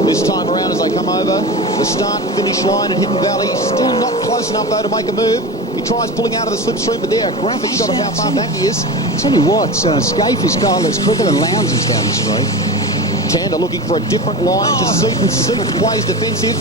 this time around as they come over the start-finish line at Hidden Valley. Still not close enough, though, to make a move. He tries pulling out of the slipstream, but there, a graphic shot of how far back he is. Tell you what, Scaife's car looks quicker than Lowndes' down the straight. Tander looking for a different line to Seaton. Seaton plays defensive.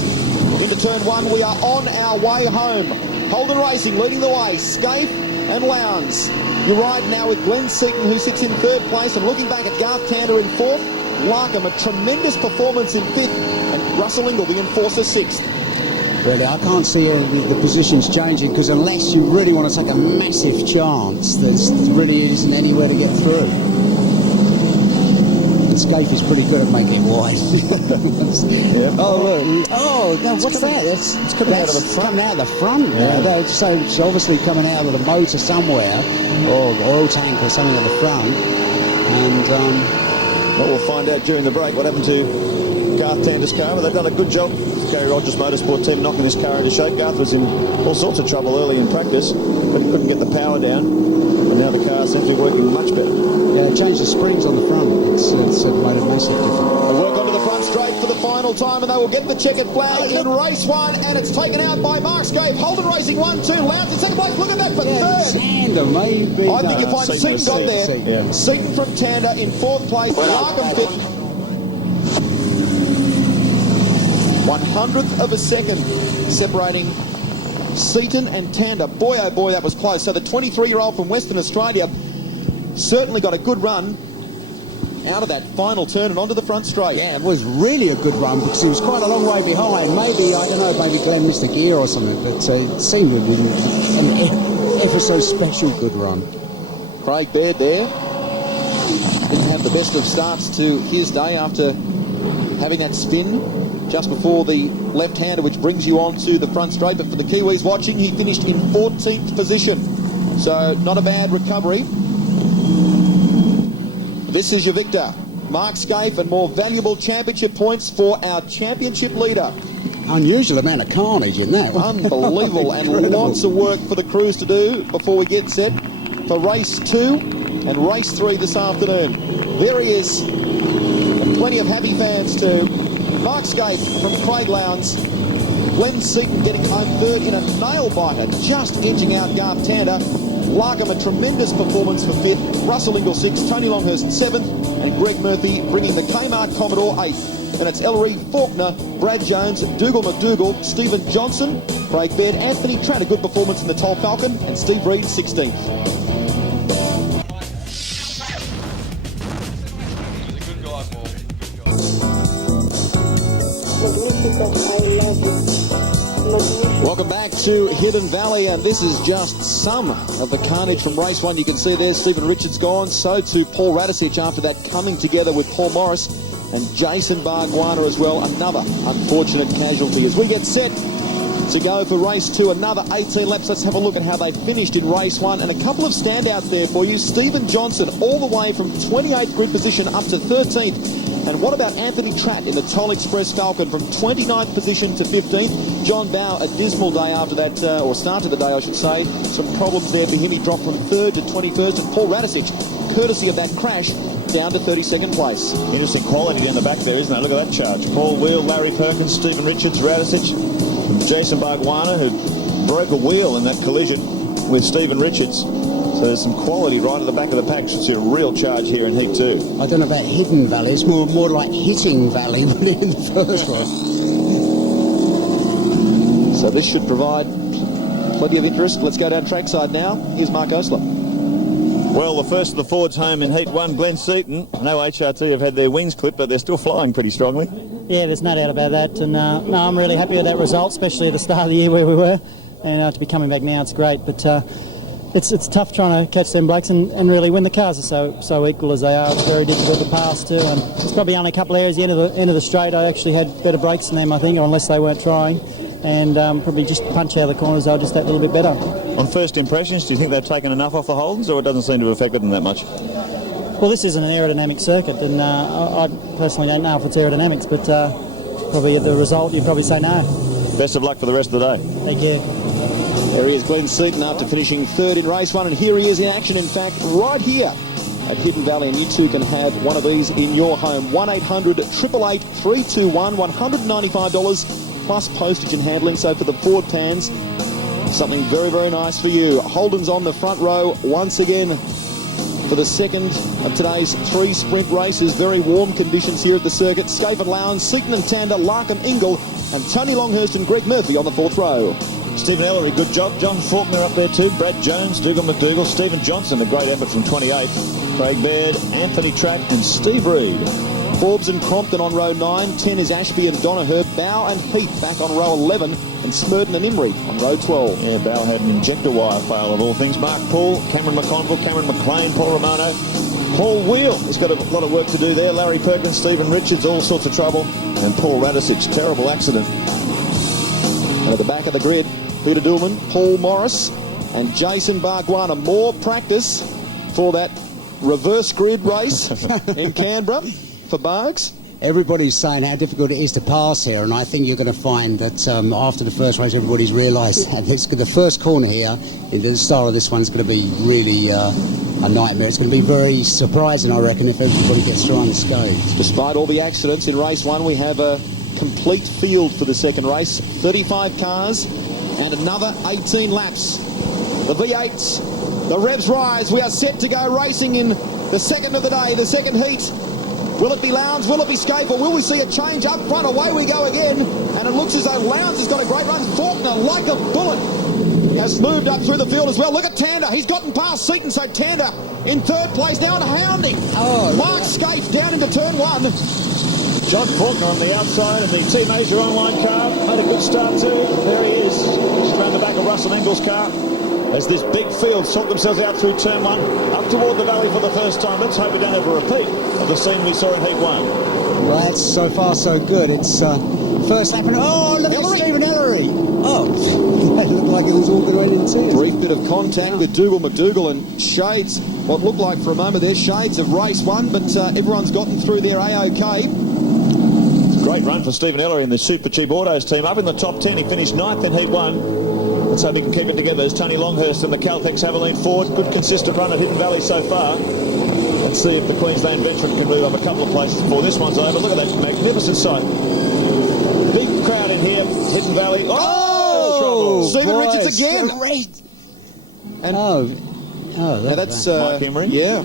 Into turn 1, we are on our way home. Holden Racing leading the way, Scaife and Lowndes. You're riding now with Glenn Seaton, who sits in third place, and looking back at Garth Tander in fourth. Larkham, a tremendous performance in fifth, and Russell Ingle, the enforcer, sixth. Really, I can't see the positions changing, because unless you really want to take a massive chance, there really isn't anywhere to get through. And Scaife is pretty good at making it wide. Yeah. Oh, look. Oh, no, what's that? It's coming out of the front. Coming out of the front. Yeah. So it's obviously coming out of the motor somewhere, or oil tank or something at the front. And well, we'll find out during the break what happened to Garth Tander's car, but they've done a good job. Gary Rogers Motorsport team knocking this car into shape. Garth was in all sorts of trouble early in practice, but couldn't get the power down. But now the car seems to be working much better. Yeah, changed the springs on the front. It's made a massive difference. They work onto the front straight for the final time, and they will get the checkered flag in race 1, and it's taken out by Mark Scaife. Holden Racing 1-2. Lowndes in second place. Look at that for third. Tander, maybe. I think you'll find Seaton got there. Yeah. Seaton from Tander in fourth place. Larkham fifth. 100th of a second separating Seaton and Tander. Boy, oh boy, that was close. So the 23-year-old from Western Australia certainly got a good run out of that final turn and onto the front straight. Yeah, it was really a good run because he was quite a long way behind. Maybe, I don't know, maybe Glenn missed a gear or something, but it seemed to be an ever so special good run. Craig Baird there. Didn't have the best of starts to his day after having that spin just before the left-hander, which brings you on to the front straight. But for the Kiwis watching, he finished in 14th position. So not a bad recovery. This is your victor, Mark Scaife, and more valuable championship points for our championship leader. Unusual amount of carnage in that one. Unbelievable, and lots of work for the crews to do before we get set for race 2 and race 3 this afternoon. There he is, and plenty of happy fans too. Mark Scaife from Craig Lowndes. Glenn Seaton getting home third in a nail-biter, just edging out Garth Tander. Larkham, a tremendous performance for 5th. Russell Ingall 6th, Tony Longhurst 7th, and Greg Murphy bringing the Kmart Commodore 8th. And it's Ellery, Faulkner, Brad Jones, Dougal McDougall, Stephen Johnson, Craig Baird, Anthony Tratt, a good performance in the Toll Falcon, and Steve Reed 16th. Welcome back to Hidden Valley, and this is just some of the carnage from race 1. You can see there Stephen Richards gone, so too Paul Radicic after that coming together with Paul Morris, and Jason Bargwanna as well, another unfortunate casualty. As we get set to go for race 2, another 18 laps. Let's have a look at how they finished in race 1, and a couple of standouts there for you. Stephen Johnson all the way from 28th grid position up to 13th. And what about Anthony Tratt in the Toll Express Falcon from 29th position to 15th? John Bow, a dismal day after that, or start of the day, I should say. Some problems there for him. He dropped from 3rd to 21st. And Paul Radicic, courtesy of that crash, down to 32nd place. Interesting quality down the back there, isn't it? Look at that charge. Paul Wheel, Larry Perkins, Stephen Richards, Radicic, Jason Bargwanna, who broke a wheel in that collision with Stephen Richards. So there's some quality right at the back of the pack. Should see a real charge here in Heat 2. I don't know about Hidden Valley. It's more like Hitting Valley than in the first one. So this should provide plenty of interest. Let's go down trackside now. Here's Mark Osler. Well, the first of the Fords home in Heat 1, Glenn Seaton. No HRT have had their wings clipped, but they're still flying pretty strongly. Yeah, there's no doubt about that. And no, I'm really happy with that result, especially at the start of the year where we were. And to be coming back now, it's great. But it's tough trying to catch them blokes and really when the cars are so equal as they are. It's very difficult to pass too, and it's probably only a couple of areas at the end of the straight I actually had better brakes than them, I think, or unless they weren't trying, and probably just punch out of the corners they were just that little bit better. On first impressions, do you think they've taken enough off the Holdens, or it doesn't seem to have affected them that much? Well, this isn't an aerodynamic circuit, and I personally don't know if it's aerodynamics, but probably at the result you'd probably say no. Best of luck for the rest of the day. Thank you. There he is, Glenn Seaton, after finishing 3rd in race 1, and here he is in action, in fact, right here at Hidden Valley, and you too can have one of these in your home. 1-800-888-321, $195 plus postage and handling. So for the Ford fans, something very, very nice for you. Holden's on the front row once again for the second of today's 3 sprint races. Very warm conditions here at the circuit. Scaife and Lowndes, Seaton and Tander, Larkham, Ingall, and Tony Longhurst and Greg Murphy on the 4th row. Stephen Ellery, good job. John Faulkner up there too. Brad Jones, Dougal McDougall, Stephen Johnson, a great effort from 28th. Craig Baird, Anthony Tratt and Steve Reed. Forbes and Crompton on row 9. 10 is Ashby and Donaher. Bow and Heath back on row 11. And Smurden and Imrie on row 12. Yeah, Bow had an injector wire fail of all things. Mark Paul, Cameron McConville, Cameron McLean, Paul Romano. Paul Wheel has got a lot of work to do there. Larry Perkins, Stephen Richards, all sorts of trouble. And Paul Radicic, terrible accident. And at the back of the grid, Peter Dillman, Paul Morris, and Jason Bargwanna. More practice for that reverse grid race in Canberra for Bargs. Everybody's saying how difficult it is to pass here, and I think you're going to find that after the first race, everybody's realised that the first corner here, into the start of this one, is going to be really a nightmare. It's going to be very surprising, I reckon, if everybody gets through unscathed. Despite all the accidents in race 1, we have a complete field for the second race. 35 cars and another 18 laps. The V8s, the revs rise. We are set to go racing in the second of the day, the second heat. Will it be Lowndes? Will it be Scaife? Or will we see a change up front? Away we go again. And it looks as though Lowndes has got a great run. Faulkner, like a bullet, has moved up through the field as well. Look at Tander. He's gotten past Seaton, so Tander in third place now and hounding. Mark Scaife down into turn 1. John Faulkner on the outside of the Team Asia Online car. Made a good start too. There he is. Just around the back of Russell Engel's car. As this big field sort themselves out through turn 1, up toward the valley for the first time. Let's hope we don't have a repeat of the scene we saw in Heat 1. Well, that's so far so good. It's first lap. Oh, look at Stephen Ellery. Oh, that looked like it was all going to end in tears. Brief bit of contact with Dougal McDougall and shades. What looked like for a moment there, shades of race 1, but everyone's gotten through there A-OK. Great run for Stephen Ellery in the Super Cheap Autos team. Up in the top 10, he finished 9th in Heat 1. Let's hope he can keep it together. There's Tony Longhurst in the Caltex Haviland Ford. Good consistent run at Hidden Valley so far. Let's see if the Queensland veteran can move up a couple of places before this one's over. Look at that magnificent sight. Big crowd in here, Hidden Valley. Oh! Stephen Richards again. And that's Mike Emery. Yeah.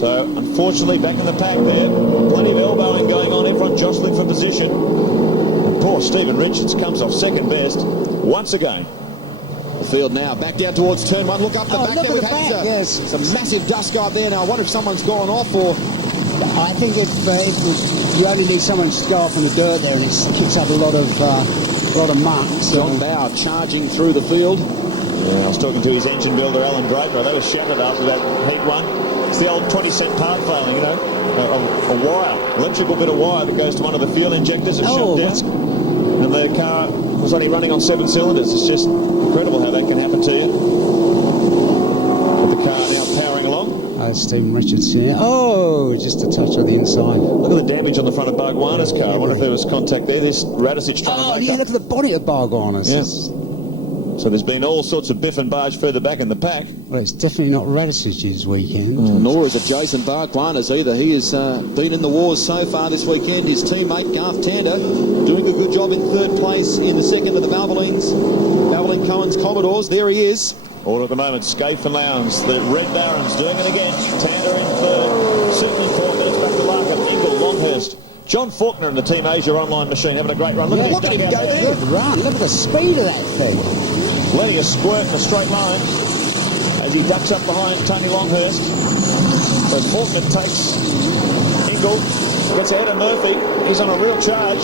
So, unfortunately, back in the pack there. Plenty of elbowing going on. Everyone jostling for position. And poor Stephen Richards comes off second best once again. The field now back down towards turn 1. Look up the back there. We've had yes. some massive dust guard there. Now, I wonder if someone's gone off or... I think if you only need someone to go off in the dirt there, and it kicks up a lot of muck. So. John Bauer charging through the field. Yeah, I was talking to his engine builder, Alan Draper. They were shattered after that Heat 1. It's the old 20-cent part failing, you know, a wire, electrical bit of wire that goes to one of the fuel injectors is shut down. And the car was only running on 7 cylinders. It's just incredible how that can happen to you. But the car now powering along. Stephen Richards, yeah. Oh, just a touch on the inside. Look at the damage on the front of Bargwanna's car. I wonder if there was contact there. This Radicic trying to make up. Look at the body of Bargwanna's. Yeah. So there's been all sorts of biff and barge further back in the pack. Well, it's definitely not Radicic's weekend. Nor is it Jason Bargwanna's either. He has been in the wars so far this weekend. His teammate, Garth Tander, doing a good job in third place in the second of the Valvoline Cohen's Commodores. There he is. Order at the moment, Scaife and Lowndes. The Red Barons doing it again. Tander in third. Certainly 4 minutes back to Larkin. Ingle, Longhurst. John Faulkner in the Team Asia Online machine having a great run. Look at him go there. Good run. Look at the speed of that thing. Letting a squirt in a straight line as he ducks up behind Tony Longhurst. So Faulkner takes Ingle, gets ahead of Murphy. He's on a real charge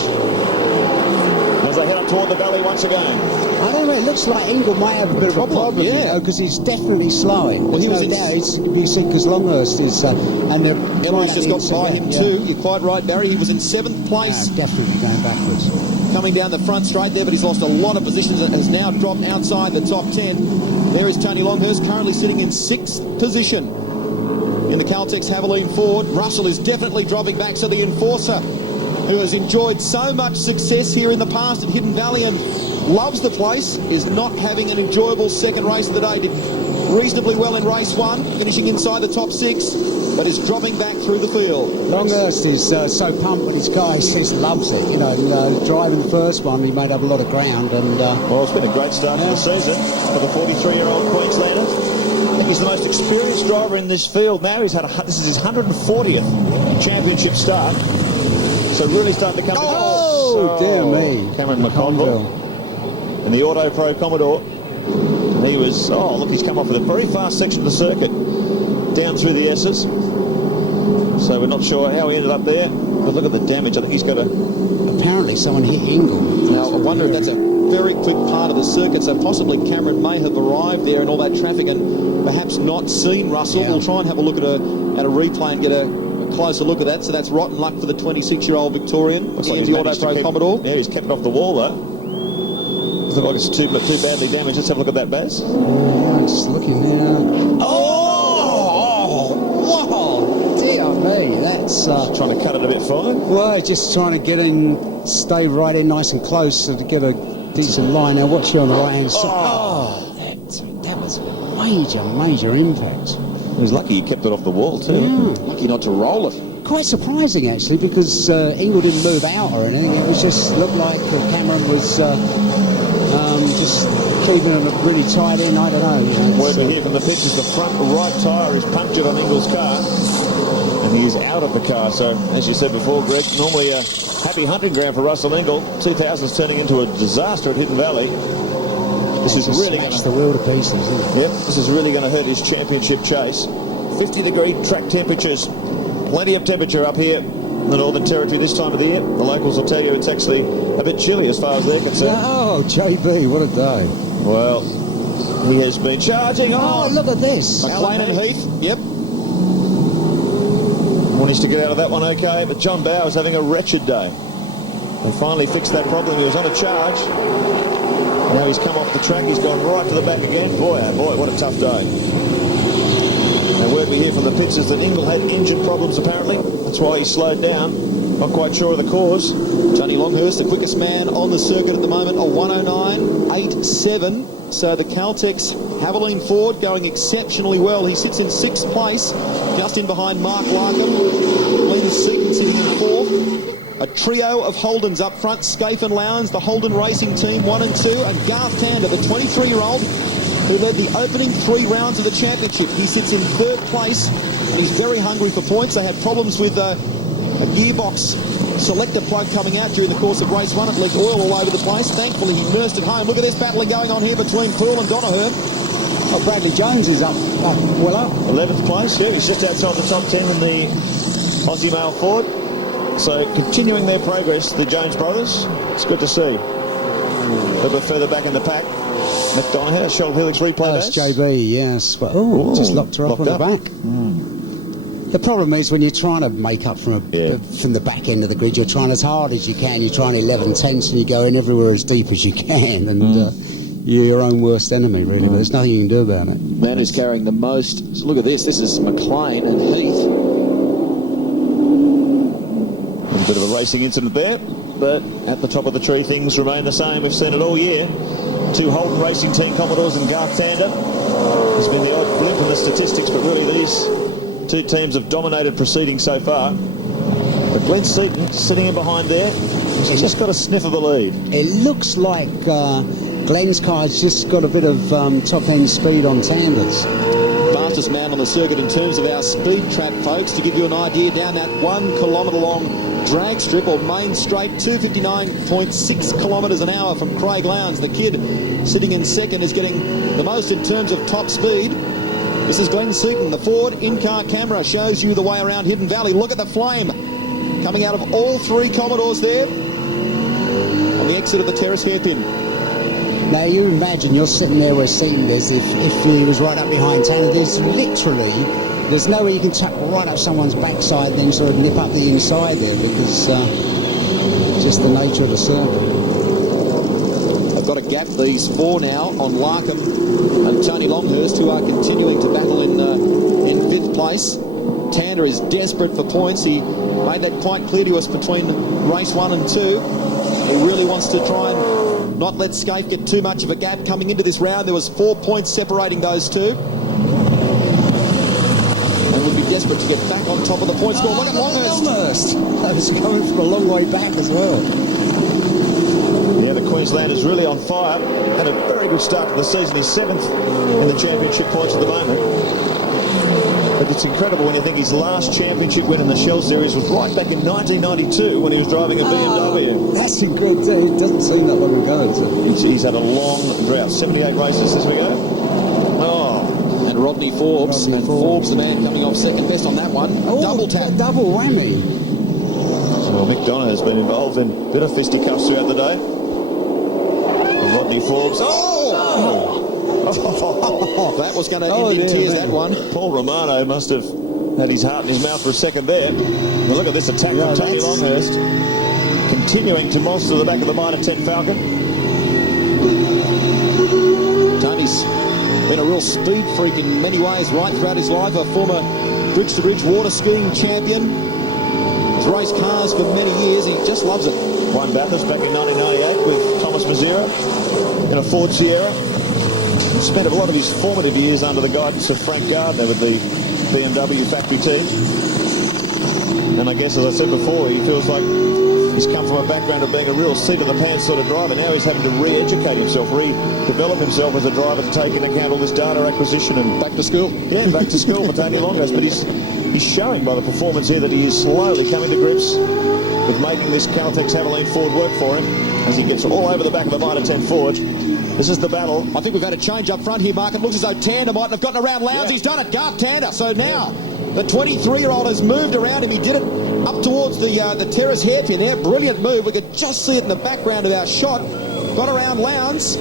as they head up toward the valley once again. I don't know, it looks like Ingle might have a bit of a problem, you know, because he's definitely slowing. Well, he was you see, because Longhurst is, and they're Emery's just got by him too. You're quite right, Barry. He was in 7th place. Definitely going backwards. Coming down the front straight there, but he's lost a lot of positions and has now dropped outside the top 10. There is Tony Longhurst, currently sitting in 6th position in the Caltex Haviland Ford. Russell is definitely dropping back, so the Enforcer, who has enjoyed so much success here in the past at Hidden Valley and loves the place, is not having an enjoyable second race of the day. Did reasonably well in race 1, finishing inside the top 6, but is dropping back through the field. Longhurst is so pumped when his car, he says loves it. You know, driving the first one, he made up a lot of ground. And well, it's been a great start to the season for the 43-year-old Queenslander. I think he's the most experienced driver in this field now. This is his 140th championship start. So really starting to come together. Oh, dear me. Cameron McConville in the Auto Pro Commodore. He was, look, he's come off with a very fast section of the circuit down through the S's. So we're not sure how he ended up there, but look at the damage. I think he's got a... Apparently someone hit Ingle. Now, I wonder if that's a very quick part of the circuit, so possibly Cameron may have arrived there in all that traffic and perhaps not seen Russell. Yeah. We'll try and have a look at a replay and get a closer look at that. So that's rotten luck for the 26-year-old Victorian. Looks like he's Auto Pro Commodore. Yeah, he's kept it off the wall, though. Doesn't look like it's too badly damaged. Let's have a look at that, Baz. Yeah, I'm just looking here. Whoa! Dear me, that's... trying to cut it a bit fine? Well, just trying to get in, stay right in nice and close so to get a decent line. Now, watch you on the right-hand side. That was a major impact. He was lucky he kept it off the wall, too. Yeah. Lucky not to roll it. Quite surprising, actually, because Ingle didn't move out or anything. It was just looked like Cameron was just keeping it really tight in. I don't know. Working here from the pictures, the front right tyre is punctured on Ingle's car, and he's out of the car. So, as you said before, Greg, normally a happy hunting ground for Russell Ingle. 2000's turning into a disaster at Hidden Valley. This is really going to the wheel to pieces, isn't it? Yep, this is really going to hurt his championship chase. 50-degree track temperatures. Plenty of temperature up here in the Northern Territory this time of the year. The locals will tell you it's actually a bit chilly as far as they're concerned. Oh, JB, what a day. Well, he has been charging on. Oh, look at this. McLean and Heath, yep. Managed to get out of that one okay, but John Bauer's having a wretched day. They finally fixed that problem. He was on a charge. Now he's come off the track. He's gone right to the back again. Boy, oh boy, what a tough day. Now, word we hear from the pits is that Ingle had engine problems, apparently. That's why he slowed down. Not quite sure of the cause. Tony Longhurst, the quickest man on the circuit at the moment, a 109.87. So the Caltex Haviline Ford going exceptionally well. He sits in 6th place, just in behind Mark Larkham. Glenn Seaton sitting in 4th. A trio of Holdens up front, Scaife and Lowndes, the Holden Racing Team 1 and 2, and Garth Tander, the 23-year-old, who led the opening 3 rounds of the championship. He sits in 3rd place, and he's very hungry for points. They had problems with a gearbox selector plug coming out during the course of race 1. It leaked oil all over the place. Thankfully, he nursed it home. Look at this battling going on here between Poole and Donoghue. Oh, Bradley Jones is up well up. 11th place, yeah, he's just outside the top 10 in the Aussie Male Ford. So continuing their progress, the Jones brothers. It's good to see. A little bit further back in the pack, McDonough, Sheldon Helix replay. That's JB, yes. Well, just locked her up on the back. The problem is when you're trying to make up from the back end of the grid, you're trying as hard as you can. You're trying 11 tenths and you go in everywhere as deep as you can. And you're your own worst enemy, really. But there's nothing you can do about it. Man who's carrying the most. So look at this. This is McLean and Heath. A bit of a racing incident there, but at the top of the tree things remain the same. We've seen it all year. 2 Holden Racing Team Commodores and Garth Tander. There's been the odd blip in the statistics, but really these 2 teams have dominated proceedings so far. But Glenn Seaton sitting in behind there. He's just got a sniff of the lead. It looks like Glenn's car's just got a bit of top-end speed on Tander's. Fastest man on the circuit in terms of our speed trap, folks. To give you an idea, down that 1 kilometre long drag strip or main straight, 259.6 kilometres an hour from Craig Lowndes. The kid sitting in 2nd is getting the most in terms of top speed. This is Glenn Seaton. The Ford in-car camera shows you the way around Hidden Valley. Look at the flame coming out of all 3 Commodores there on the exit of the terrace hairpin. Now you imagine you're sitting there where Seaton is. If he was right up behind Tanner, there's no way you can chuck right up someone's backside and then sort of nip up the inside there because just the nature of the circuit. They've got a gap, these 4 now, on Larkham and Tony Longhurst, who are continuing to battle in 5th place. Tander is desperate for points. He made that quite clear to us between race 1 and 2. He really wants to try and not let Scaife get too much of a gap coming into this round. There was 4 points separating those 2. And would be desperate to get back on top of the point score. Look at Longhurst. That was coming from a long way back as well. Yeah, the Queenslander's really on fire. Had a very good start to the season. He's 7th in the championship points at the moment. But it's incredible when you think his last championship win in the Shell Series was right back in 1992 when he was driving a BMW. That's incredible. It doesn't seem that long ago, does it? He's had a long drought. 78 races as we go. Oh. And Rodney Forbes. Forbes, the man coming off 2nd best on that one. Double tap. Double whammy. Well, Mick Donner has been involved in a bit of fisticuffs throughout the day. And Rodney Forbes. That was going to end in tears, that one. Paul Romano must have had his heart in his mouth for a second there. Well, look at this attack from Tony Longhurst. Continuing to monster the back of the Mitre 10 Falcon. Tony's been a real speed freak in many ways right throughout his life. A former bridge-to-bridge water skiing champion. He's raced cars for many years. He just loves it. Won Bathurst back in 1998 with Thomas Mazzera in a Ford Sierra. He spent a lot of his formative years under the guidance of Frank Gardner with the BMW factory team. And I guess, as I said before, he feels like he's come from a background of being a real seat-of-the-pants sort of driver. Now he's having to re-educate himself, redevelop himself as a driver to take into account all this data acquisition and back to school. Yeah, back to school for Tony Longhurst. But he's showing by the performance here that he is slowly coming to grips with making this Caltex Haviline Ford work for him as he gets all over the back of the Mitre 10 Ford. This is the battle. I think we've had a change up front here, Mark. It looks as though Tander might have gotten around Lowndes. He's done it. Garth Tander. So now the 23-year-old has moved around him. He did it up towards the terrace hairpin there. Brilliant move. We could just see it in the background of our shot. Got around Lowndes.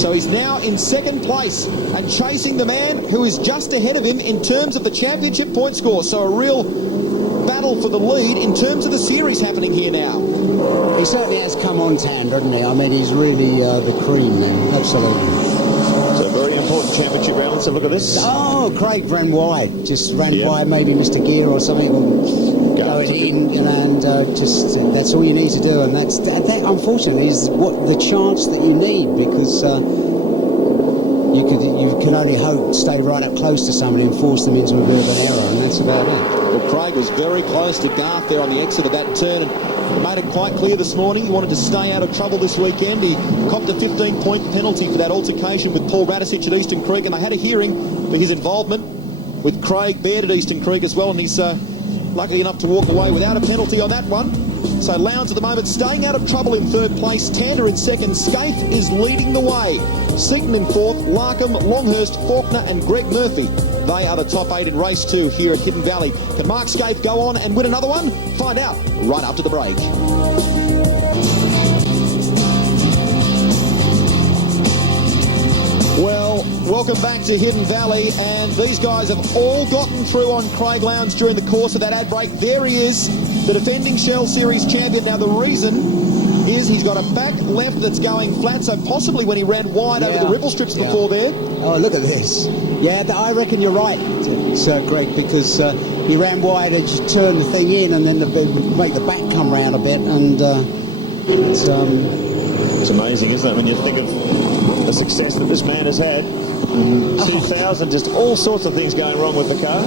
So he's now in second place and chasing the man who is just ahead of him in terms of the championship point score. So a real battle for the lead in terms of the series happening here now. He certainly has come on Tander, hasn't he? I mean, he's really the cream now, absolutely. So a very important championship round. Let's have a look at this. Oh, Craig ran wide. Just ran wide, maybe missed a gear or something. Going in, you know, and just that's all you need to do. And that unfortunately, is what the chance that you need, because you can only hope stay right up close to somebody and force them into a bit of an error, and that's about it. Well, Craig was very close to Garth there on the exit of that turn, and made it quite clear this morning he wanted to stay out of trouble this weekend. He copped a 15-point penalty for that altercation with Paul Radisich at Eastern Creek, and they had a hearing for his involvement with Craig Baird at Eastern Creek as well, and he's lucky enough to walk away without a penalty on that one. So Lowndes at the moment staying out of trouble in third place. Tander in second. Scaife is leading the way. Seaton in fourth. Larkham, Longhurst, Faulkner and Greg Murphy. They are the top 8 in race 2 here at Hidden Valley. Can Mark Scaife go on and win another one? Find out right after the break. Well, welcome back to Hidden Valley, and these guys have all gotten through on Craig Lowndes during the course of that ad break. There he is, the defending Shell Series champion. Now the reason is he's got a back left that's going flat, so possibly when he ran wide over the ripple strips before there. Oh, look at this. Yeah, I reckon you're right, Sir Greg, because he ran wide and you turn the thing in and then make the back come round a bit, and it's amazing, isn't it, when you think of the success that this man has had. In 2000, just all sorts of things going wrong with the car.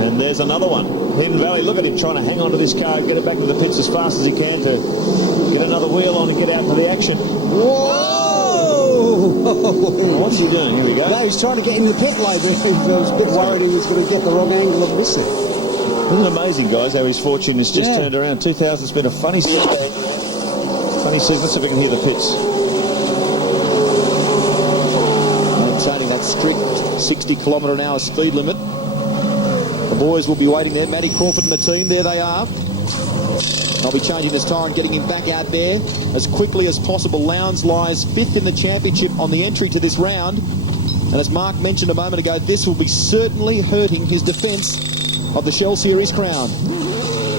And there's another one. Hidden Valley, look at him trying to hang on to this car, get it back to the pits as fast as he can to get another wheel on and get out to the action. Whoa! What's he doing? Here we go. No, he's trying to get in the pit lane. I was a bit worried he was going to get the wrong angle of missing. Isn't it amazing, guys, how his fortune has just turned around? 2000's been a funny season. Let's see if we can hear the pits. Maintaining that strict 60km/h speed limit. The boys will be waiting there. Matty Crawford and the team, there they are. They'll be changing this tyre and getting him back out there as quickly as possible. Lowndes lies 5th in the championship on the entry to this round. And as Mark mentioned a moment ago, this will be certainly hurting his defence of the Shell Series crown.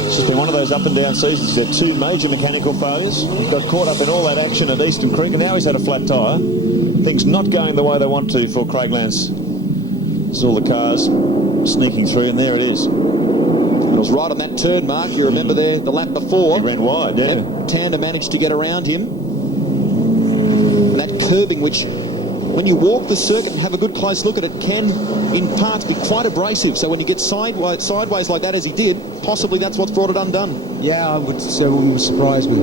It's just been one of those up and down seasons. He's had 2 major mechanical failures. He got caught up in all that action at Eastern Creek, and now he's had a flat tyre. Things not going the way they want to for Craig Lowndes. There's all the cars sneaking through, and there it is. It was right on that turn, Mark. You remember there the lap before. He ran wide, yeah. Tander managed to get around him. And that curbing, which when you walk the circuit and have a good close look at it, can in parts be quite abrasive. So when you get sideways like that as he did, possibly that's what's brought it undone. Yeah, I would say it wouldn't surprise me.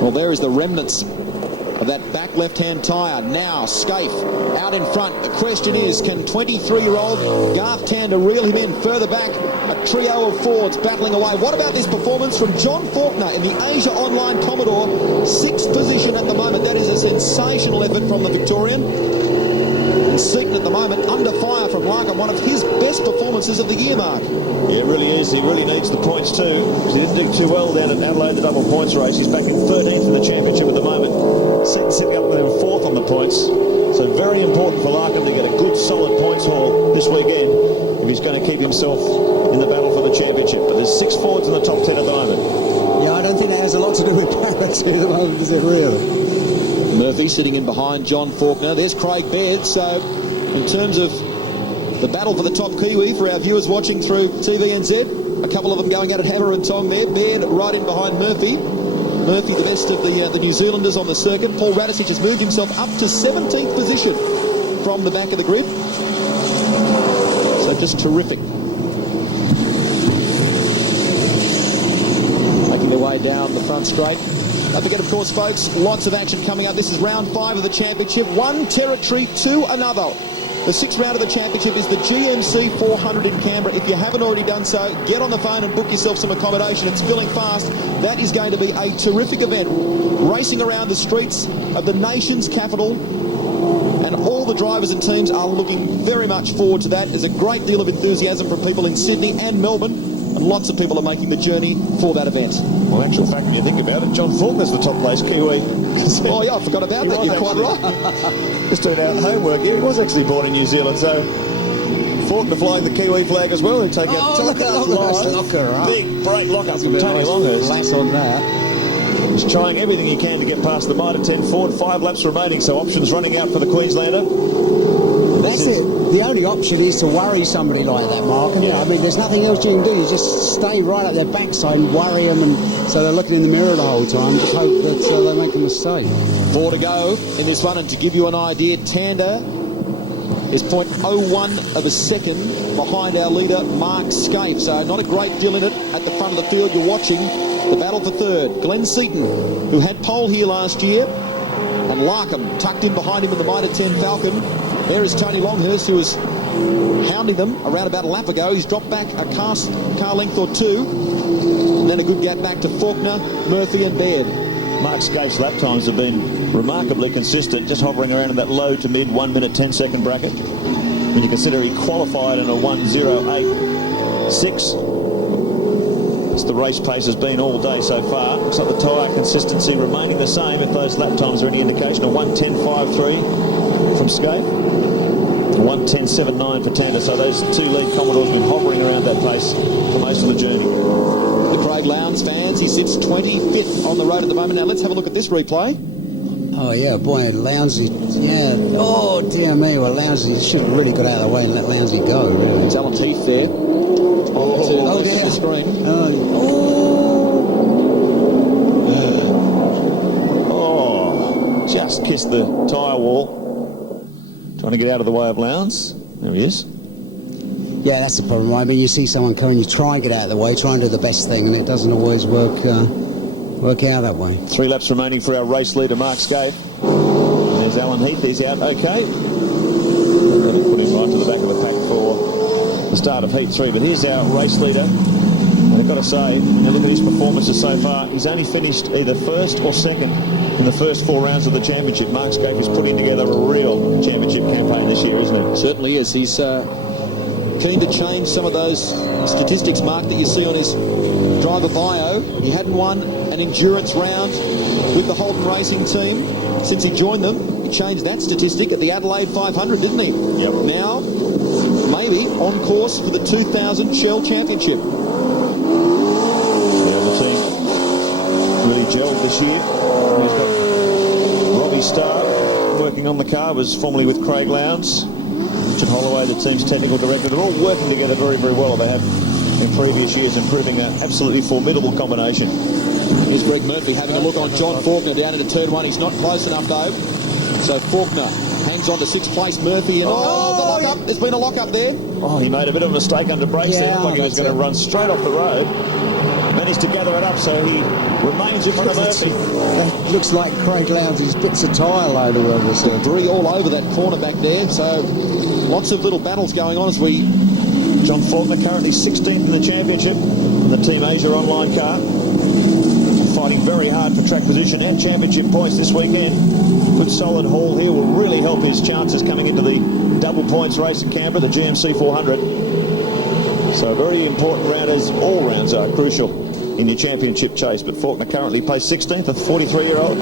Well, there is the remnants of that back left-hand tyre. Now Scaife out in front. The question is, can 23-year-old Garth Tander reel him in further back? A trio of Fords battling away. What about this performance from John Faulkner in the Asia Online Commodore? 6th position at the moment. That is a sensational effort from the Victorian. And Seaton at the moment under fire from Larkham. One of his best performances of the year, Mark. Yeah, it really is. He really needs the points too, because he didn't do too well down at Adelaide, the double points race. He's back in 13th in the championship at the moment. Sitting up with him 4th on the points. So very important for Larkham to get a good solid points haul this weekend if he's going to keep himself in the battle for the championship. But there's 6 Fords in the top 10 at the moment. Yeah, I don't think that has a lot to do with parity at the moment, does it really? Murphy sitting in behind John Faulkner. There's Craig Baird. So in terms of the battle for the top Kiwi for our viewers watching through TVNZ, a couple of them going at it hammer and tong there. Baird right in behind Murphy. Murphy, the best of the New Zealanders on the circuit. Paul Radisich has moved himself up to 17th position from the back of the grid. So just terrific. Making their way down the front straight. Don't forget, of course, folks, lots of action coming up. This is round 5 of the championship. One territory to another. The sixth round of the championship is the GMC 400 in Canberra. If you haven't already done so, get on the phone and book yourself some accommodation. It's filling fast. That is going to be a terrific event. Racing around the streets of the nation's capital, and all the drivers and teams are looking very much forward to that. There's a great deal of enthusiasm from people in Sydney and Melbourne, and lots of people are making the journey for that event. Well, in actual fact, when you think about it, John Faulkner's the top place Kiwi. Oh, yeah, I forgot about that. You're quite right. Just doing our homework here. He was actually born in New Zealand, so Faulkner flying the Kiwi flag as well. They take out look at Locker. Big break lock-up from Tony Longhurst. Last on that. He's trying everything he can to get past the Mitre 10 Ford. 5 laps remaining, so options running out for the Queenslander. That's it. The only option is to worry somebody like that, Mark. And, I mean, there's nothing else you can do. You just stay right at their backside and worry them, and so they're looking in the mirror the whole time. Just hope that they make a mistake. 4 to go in this one, and to give you an idea, Tander is 0.01 of a second behind our leader, Mark Scaife. So not a great deal in it at the front of the field. You're watching the battle for third. Glenn Seaton, who had pole here last year, and Larkham tucked in behind him in the Mitre 10 Falcon. There is Tony Longhurst, who was hounding them around about a lap ago. He's dropped back a car length or two, and then a good gap back to Faulkner, Murphy and Baird. Mark Scaife's lap times have been remarkably consistent, just hovering around in that low to mid 1 minute 10 second bracket. When you consider he qualified in a 1:08.6, it's the race pace has been all day so far. Looks like the tyre consistency remaining the same if those lap times are any indication. A 1:10.53 from Scaife, 1:10.79 for Tander. So those two lead Commodores have been hovering around that pace for most of the journey. The Craig Lowndes fans, he sits 25th on the road at the moment. Now let's have a look at this replay. Oh, yeah, boy, Lowndesy, yeah. Oh, dear me, well, Lowndesy should have really got out of the way and let Lowndesy go, really. It's Alan Heath there. Oh, dear. The screen. Oh, just kissed the tyre wall. Trying to get out of the way of Lowndes. There he is. Yeah, that's the problem. I mean, you see someone coming, you try and get out of the way, try and do the best thing, and it doesn't always work out that way. 3 laps remaining for our race leader, Mark Scaife. There's Alan Heath. He's out okay. That'll put him right to the back of the pack for the start of Heat 3. But here's our race leader. And I've got to say, now look at his performances so far. He's only finished either first or second in the first 4 rounds of the championship. Mark Scaife is putting together a real championship campaign this year, isn't he? Certainly is. He's keen to change some of those statistics, Mark, that you see on his driver bio. He hadn't won an endurance round with the Holden Racing team since he joined them. He changed that statistic at the Adelaide 500, didn't he? Yep. Now, maybe on course for the 2000 Shell Championship. Yeah, the team really gelled this year. He's got Robbie Starr working on the car, was formerly with Craig Lowndes. Richard Holloway, the team's technical director. They're all working together very, very well. They have in previous years, improving an absolutely formidable combination. Here's Greg Murphy having a look on John Faulkner down into turn 1. He's not close enough though. So Faulkner hangs on to 6th place. Murphy and the lock-up. There's been a lock-up there. Oh, he made a bit of a mistake under brakes there. Looked like he was going to run straight off the road. Managed to gather it up, so he remains in front of Murphy. That looks like Craig Lowndes' bits of tyre load around this. Debris all over that corner back there. So lots of little battles going on as we... John Faulkner currently 16th in the championship in the Team Asia online car. Fighting very hard for track position and championship points this weekend. Good solid haul here will really help his chances coming into the double points race in Canberra, the GMC 400. So a very important round, as all rounds are crucial in your championship chase. But Faulkner currently placed 16th, a 43-year-old.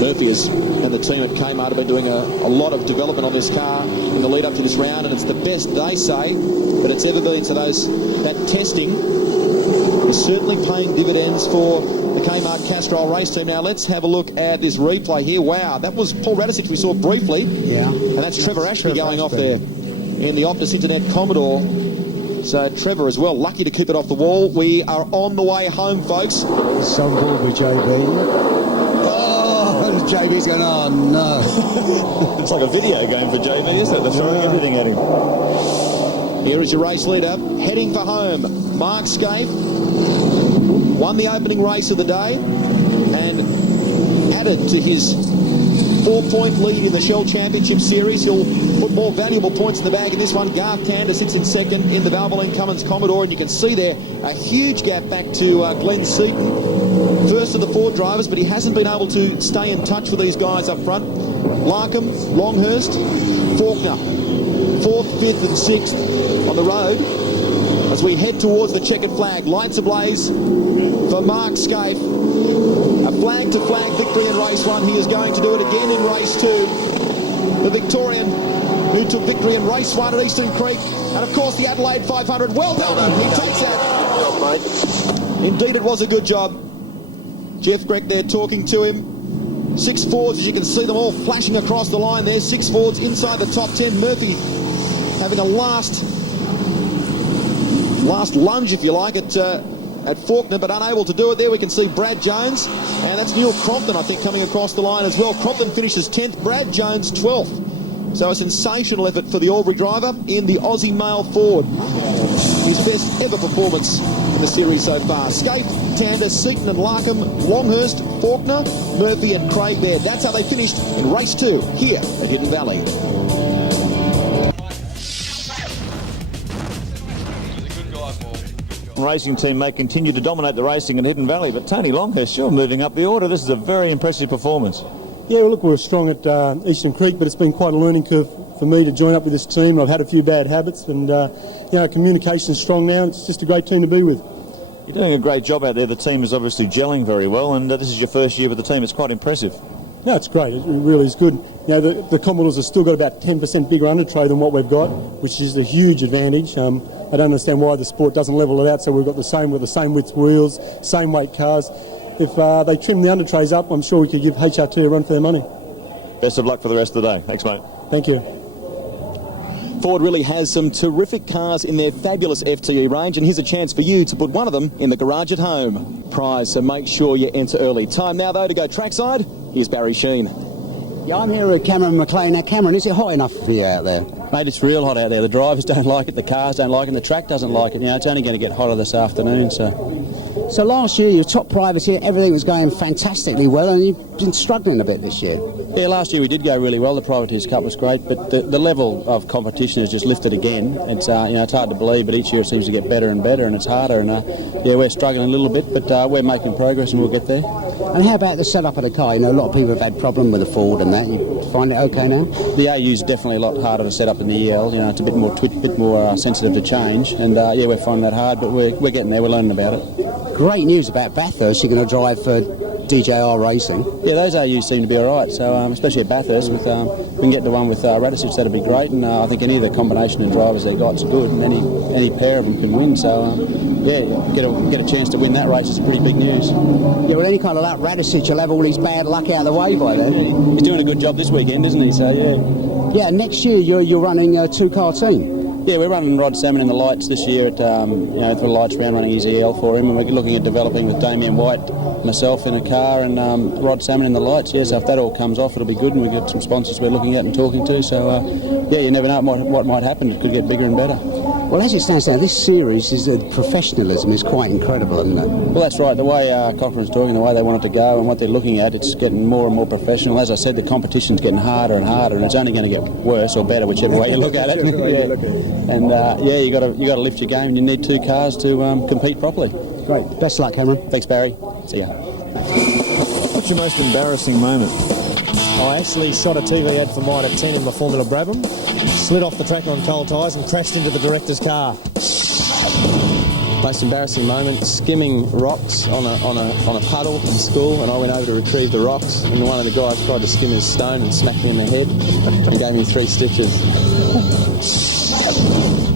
Murphy and the team at Kmart have been doing a lot of development on this car in the lead up to this round, and it's the best, they say, that it's ever been. So that testing is certainly paying dividends for the Kmart Castrol race team. Now let's have a look at this replay here. Wow, that was Paul Radisich we saw briefly. Yeah. And that's Trevor Ashby going off there in the Optus Internet Commodore. So Trevor as well, lucky to keep it off the wall. We are on the way home, folks. So on board with JB. Oh, JB's going, oh no. It's like a video game for JB, isn't it? They're throwing everything at him. Here is your race leader, heading for home. Mark Scaife won the opening race of the day and added to his 4-point lead in the Shell Championship Series. He'll put more valuable points in the bag in this one. Garth Tander sits in second in the Valvoline Cummins Commodore, and you can see there a huge gap back to Glenn Seaton, first of the Ford drivers, but he hasn't been able to stay in touch with these guys up front. Larkham, Longhurst, Faulkner, 4th, 5th and 6th on the road as we head towards the checkered flag. Lights ablaze for Mark Scaife. A flag-to-flag victory in race 1. He is going to do it again in race 2. The Victorian who took victory in race 1 at Eastern Creek, and of course the Adelaide 500. Well done. He takes that. Well done, mate. Indeed, it was a good job. Jeff Grech there talking to him. 6 Fords, as you can see them all flashing across the line there. 6 Fords inside the top 10. Murphy having a last lunge, if you like, at Faulkner, but unable to do it. There we can see Brad Jones, and that's Neil Crompton, I think, coming across the line as well. Crompton finishes 10th, Brad Jones 12th. So a sensational effort for the Albury driver in the Aussie Mail Ford. His best ever performance in the series so far. Scaife, Tander, Seaton and Larkham, Longhurst, Faulkner, Murphy and Craig there. That's how they finished in race 2 here at Hidden Valley. Racing team may continue to dominate the racing at Hidden Valley, but Tony Longhurst, you're moving up the order. This is a very impressive performance. Yeah, well, look, we were strong at Eastern Creek, but it's been quite a learning curve for me to join up with this team. I've had a few bad habits, and communication is strong now. It's just a great team to be with. You're doing a great job out there. The team is obviously gelling very well, and this is your first year with the team. It's quite impressive. No, it's great. It really is good. You know, the Commodores have still got about 10% bigger undertray than what we've got, which is a huge advantage. I don't understand why the sport doesn't level it out, so we've got the same width wheels, same weight cars. If they trim the undertrays up, I'm sure we could give HRT a run for their money. Best of luck for the rest of the day. Thanks, mate. Thank you. Ford really has some terrific cars in their fabulous FTE range, and here's a chance for you to put one of them in the garage at home. Prize, so make sure you enter early. Time now, though, to go trackside. Here's Barry Sheen. Yeah, I'm here with Cameron McLean. Now, Cameron, is it hot enough for you out there? Mate, it's real hot out there. The drivers don't like it, the cars don't like it, and the track doesn't like it. You know, it's only going to get hotter this afternoon, So last year, your top privateer, everything was going fantastically well, and you've been struggling a bit this year. Yeah, last year we did go really well. The Privateers Cup was great, but the level of competition has just lifted again. It's it's hard to believe, but each year it seems to get better and better, and it's harder. And we're struggling a little bit, but we're making progress, and we'll get there. And how about the setup of the car? You know, a lot of people have had problem with the Ford and that. You find it okay now? The AU is definitely a lot harder to set up than the EL. You know, it's a bit more sensitive to change, and we're finding that hard, but we're getting there. We're learning about it. Great news about Bathurst. You're going to drive for DJR Racing. Yeah, those AUs seem to be all right. So especially at Bathurst, with we can get the one with Radisich, that'd be great. And I think any of the combination of drivers they got's good, and any pair of them can win. So get a chance to win that race is pretty big news. Yeah, with any kind of luck, Radisich will have all his bad luck out of the way by then. He's doing a good job this weekend, isn't he? So yeah. Yeah, next year you're running a two-car team. Yeah, we're running Rod Salmon in the lights this year at for the lights round, running his EL for him, and we're looking at developing with Damien White, myself in a car, and Rod Salmon in the lights. Yeah, so if that all comes off, it'll be good, and we've got some sponsors we're looking at and talking to. So you never know what might happen. It could get bigger and better. Well, as it stands now, this series professionalism is quite incredible, isn't it? Well, that's right. The way Cochrane's talking, the way they want it to go, and what they're looking at, it's getting more and more professional. As I said, the competition's getting harder and harder, and it's only going to get worse or better, whichever way you look at it. And you got to lift your game. You need two cars to compete properly. Great. Best luck, Cameron. Thanks, Barry. See ya. What's your most embarrassing moment? I actually shot a TV ad for mine at 10 in the Formula Brabham, slid off the track on cold tyres and crashed into the director's car. Most embarrassing moment, skimming rocks on a puddle in school, and I went over to retrieve the rocks, and one of the guys tried to skim his stone and smacked me in the head and gave me 3 stitches.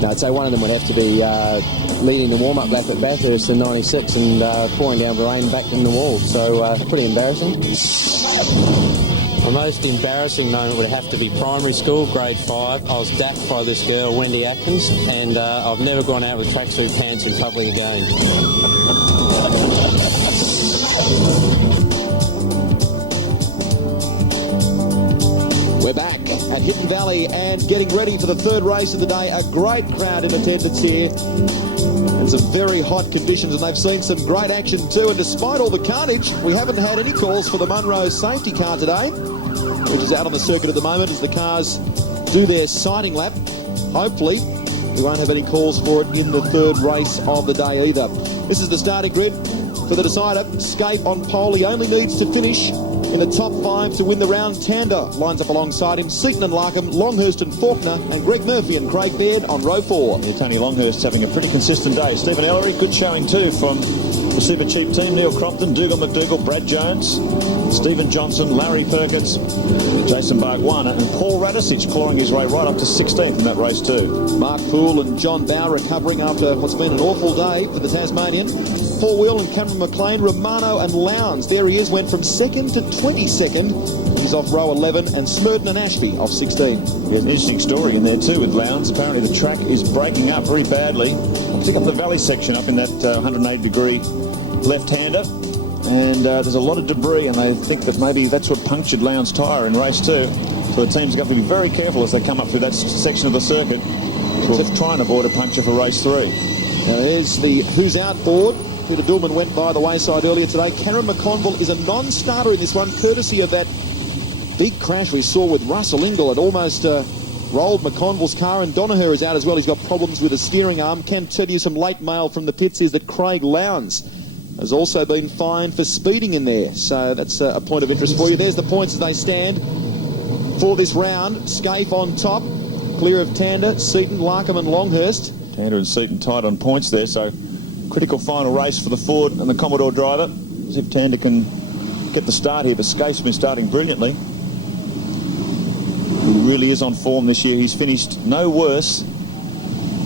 No, I'd say one of them would have to be leading the warm-up lap at Bathurst in 96 and pouring down the rain back in the wall, so pretty embarrassing. My most embarrassing moment would have to be primary school, grade 5. I was dacked by this girl, Wendy Atkins, and I've never gone out with tracksuit pants in public again. We're back at Hidden Valley and getting ready for the third race of the day. A great crowd in attendance here. And some very hot conditions, and they've seen some great action too. And despite all the carnage, we haven't had any calls for the Munro safety car today. which is out on the circuit at the moment as the cars do their sighting lap. Hopefully, we won't have any calls for it in the third race of the day either. This is the starting grid for the decider. Scape on pole. He only needs to finish in the top 5 to win the round. Tander lines up alongside him. Seaton and Larkham, Longhurst and Faulkner, and Greg Murphy and Craig Baird on row 4. Yeah, Tony Longhurst's having a pretty consistent day. Stephen Ellery, good showing too from the Super Cheap team. Neil Crompton, Dougal McDougall, Brad Jones, Stephen Johnson, Larry Perkins, Jason Bargwana, and Paul Radisich clawing his way right up to 16th in that race too. Mark Poole and John Bower recovering after what's been an awful day for the Tasmanian. Paul Wheel and Cameron McLean, Romano and Lowndes. There he is, went from 2nd to 22nd. He's off row 11, and Smurden and Ashby off 16. There's an interesting story in there too with Lowndes. Apparently the track is breaking up very badly. Pick up the valley section up in that 180-degree left-hander, and there's a lot of debris, and they think that maybe that's what punctured Lowndes' tyre in race 2. So the team's got to be very careful as they come up through that section of the circuit to try and avoid a puncture for race 3. Now there's the Who's Out board. Peter Dillman went by the wayside earlier today. Karen McConville is a non-starter in this one, courtesy of that big crash we saw with Russell Ingall. It almost rolled McConville's car, and Donaher is out as well. He's got problems with a steering arm. Can tell you some late mail from the pits is that Craig Lowndes has also been fined for speeding in there. So that's a point of interest for you. There's the points as they stand for this round. Scaife on top, clear of Tander, Seaton, Larkham and Longhurst. Tander and Seaton tied on points there, so critical final race for the Ford and the Commodore driver. As if Tander can get the start here, but Scaife's been starting brilliantly. He really is on form this year. He's finished no worse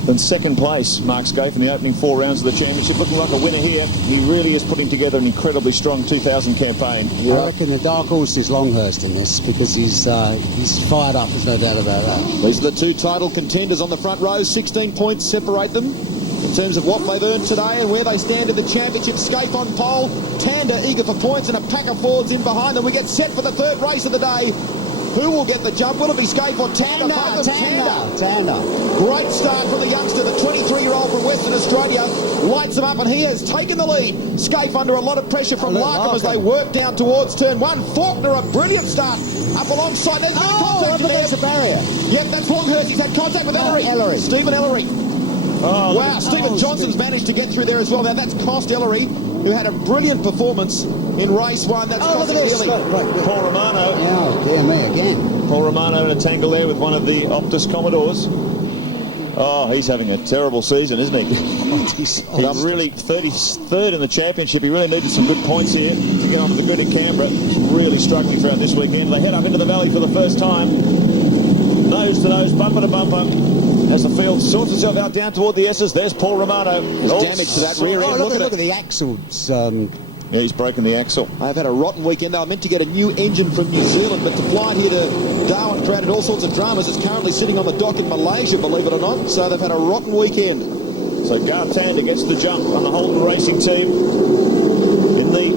than 2nd place, Mark Scaife, in the opening 4 rounds of the championship. Looking like a winner here. He really is putting together an incredibly strong 2000 campaign. I reckon the dark horse is Longhurst in this, because he's fired up, there's no doubt about that. These are the 2 title contenders on the front row. 16 points separate them in terms of what they've earned today and where they stand in the championship. Scaife on pole, Tander eager for points, and a pack of Fords in behind them. We get set for the 3rd race of the day. Who will get the jump? Will it be Scaife or Tander? Tander. Great start from the youngster, the 23-year-old from Western Australia. Lights him up, and he has taken the lead. Scaife under a lot of pressure from Larkham as they work down towards turn 1. Faulkner, a brilliant start up alongside. There's contact there's a barrier. Yep, that's Longhurst. He's had contact with Ellery. Stephen Ellery. Oh, wow, Stephen Johnson's managed to get through there as well. Now that's cost Ellery, who had a brilliant performance in race 1. That's costing Ellery. Paul Romano. Yeah, dear me, again. Paul Romano in a tangle there with one of the Optus Commodores. Oh, he's having a terrible season, isn't he? He's really 33rd in the championship. He really needed some good points here to get onto the grid at Canberra. He's really struggling throughout this weekend. They head up into the valley for the first time. Nose to nose, bumper to bumper. As the field sorts itself out down toward the S's, there's Paul Romano. There's damage to that rear end. Look at the axles. Yeah, he's broken the axle. They've had a rotten weekend. They were meant to get a new engine from New Zealand, but to fly it here to Darwin created all sorts of dramas. It's currently sitting on the dock in Malaysia, believe it or not. So they've had a rotten weekend. So Garth Tander gets the jump on the Holden Racing team. In the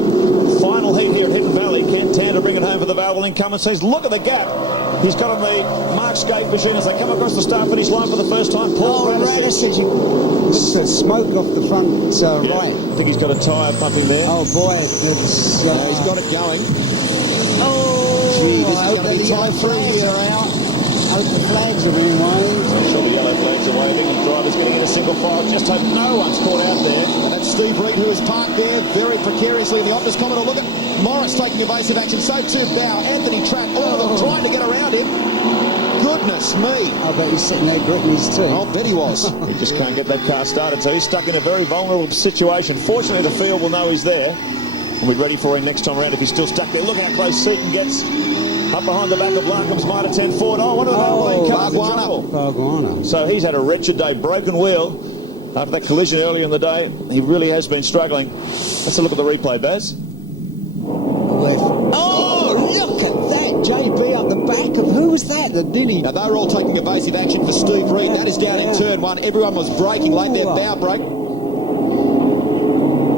final heat here at Hidden Valley, can Tander bring it home for the Valvoline Cummins? Says, look at the gap he's got on the Mark Scaife machine as they come across the start-finish line for the first time. Paul Radisich. Looks at smoke off the front right. I think he's got a tyre pumping there. Oh boy, he's got it going. Oh, gee, this is going to be tight through here. I hope the flags are being waved. I'm sure the yellow flags are waving, and drivers getting in a single file. Just hope no one's caught out there. And that's Steve Reed, who is parked there very precariously in the Optus Commodore. Look at Morris taking evasive action. So too Bow, Anthony Trapp, all of them trying to get around him. Goodness me. I bet he's sitting there gritting his teeth. I'll bet he was. He just can't get that car started, so he's stuck in a very vulnerable situation. Fortunately, the field will know he's there, and we're ready for him next time around if he's still stuck there. Look how close Seaton gets up behind the back of Larkham's Mitre 10 Ford. Oh, one of the Bargwana. So he's had a wretched day, broken wheel after that collision earlier in the day. He really has been struggling. Let's have a look at the replay, Baz. Oh, look at that, JB up the back of, who was that? Now they were all taking evasive action for Steve Reed. That is down in turn 1. Everyone was braking late there. Bow brake.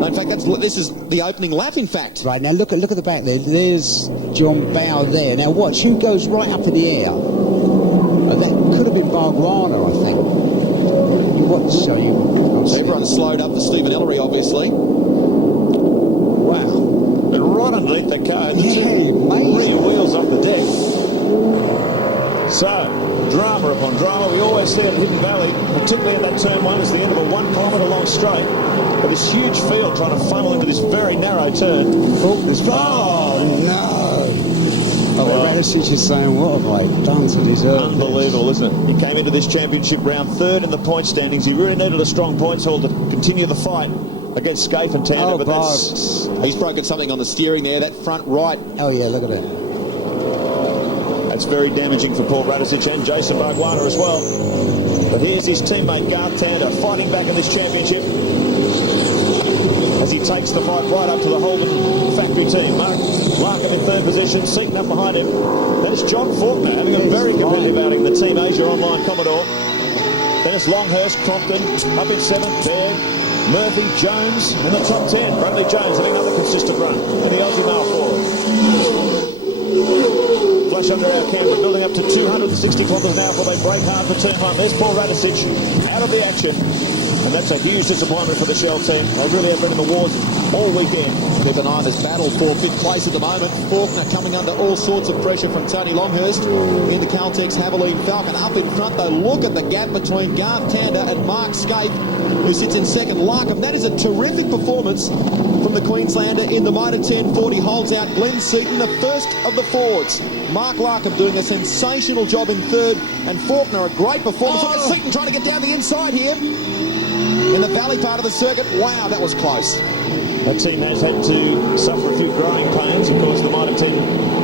In fact, this is the opening lap, in fact. Right, now look at the back there. There's John Bow there. Now watch, who goes right up in the air? That could have been Bargwana, I think. Everyone slowed up for Stephen Ellery, obviously. Wow. And right underneath that car. The rear wheels off the deck. So, drama upon drama. We always see it at Hidden Valley, particularly at that turn 1. It's the end of a 1 kilometre long straight. But this huge field trying to funnel into this very narrow turn. Oh, no. Oh, Radicic is saying, what have I done to deserve Unbelievable, isn't it? He came into this championship round 3rd in the point standings. He really needed a strong points haul to continue the fight against Scaife and Tander, but he's broken something on the steering there, that front right. Oh, yeah, look at that. That's very damaging for Paul Radicic and Jason Bargwanna as well. But here's his teammate Garth Tander fighting back in this championship as he takes the fight right up to the Holden factory team. Larkham in 3rd position, Seaton up behind him. That is John Faulkner having a very competitive outing, the Team Asia Online Commodore. Then it's Longhurst, Crompton up in 7th, Baird, Murphy, Jones in the top 10. Bradley Jones having another consistent run in the Aussie Mail Forward. Flash under our camera, building up to 260 kilometres an hour before they break hard for turn 1. There's Paul Radicic out of the action. And that's a huge disappointment for the Shell team. They really have been in the wars all weekend. Keep an eye on this battle for 5th place at the moment. Faulkner coming under all sorts of pressure from Tony Longhurst. In the Caltex Haviline Falcon up in front, though. Look at the gap between Garth Tander and Mark Scaife, who sits in 2nd. Larkham, that is a terrific performance from the Queenslander in the Motor 1040. Holds out Glenn Seaton, the first of the Fords. Mark Larkham doing a sensational job in 3rd, and Faulkner a great performance. Look at Seaton trying to get down the inside here in the valley part of the circuit. Wow, that was close. That team has had to suffer a few growing pains. Of course, the Motor 10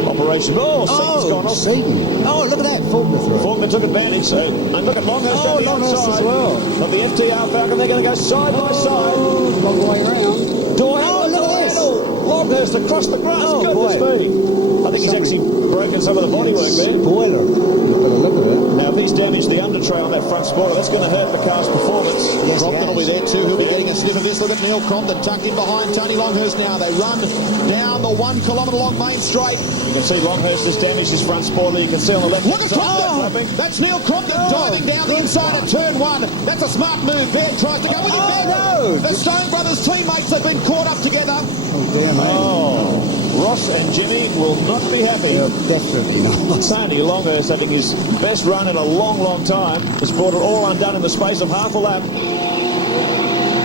operation. Seaton's gone off. Seaton. Oh, look at that. Faulkner took advantage. And look at Longhurst on the outside. As well. Of the FTR Falcon, they're going to go side by side. Long way around. Doyle, look at this. Longhurst across the grass. Goodness me. I think he's actually broken some of the bodywork there. Spoiler. Look at it. Now, if he's damaged the under tray on that front spoiler, that's going to hurt the car's performance. Yes, Crompton will be there too. He'll be getting a sniff of this. Look at Neil Crompton tucked in behind Tony Longhurst now. They run down the 1 kilometre long main straight. You can see Longhurst has damaged his front spoiler. You can see on the left. Look at Crompton. That's Neil Crompton diving down the inside at turn 1. That's a smart move. Baird tries to go with him. The Stone Brothers teammates have been caught up together. Oh, dear, mate. Ross and Jimmy will not be happy. Definitely not. Tony Longhurst having his best run in a long, long time. Has brought it all undone in the space of half a lap.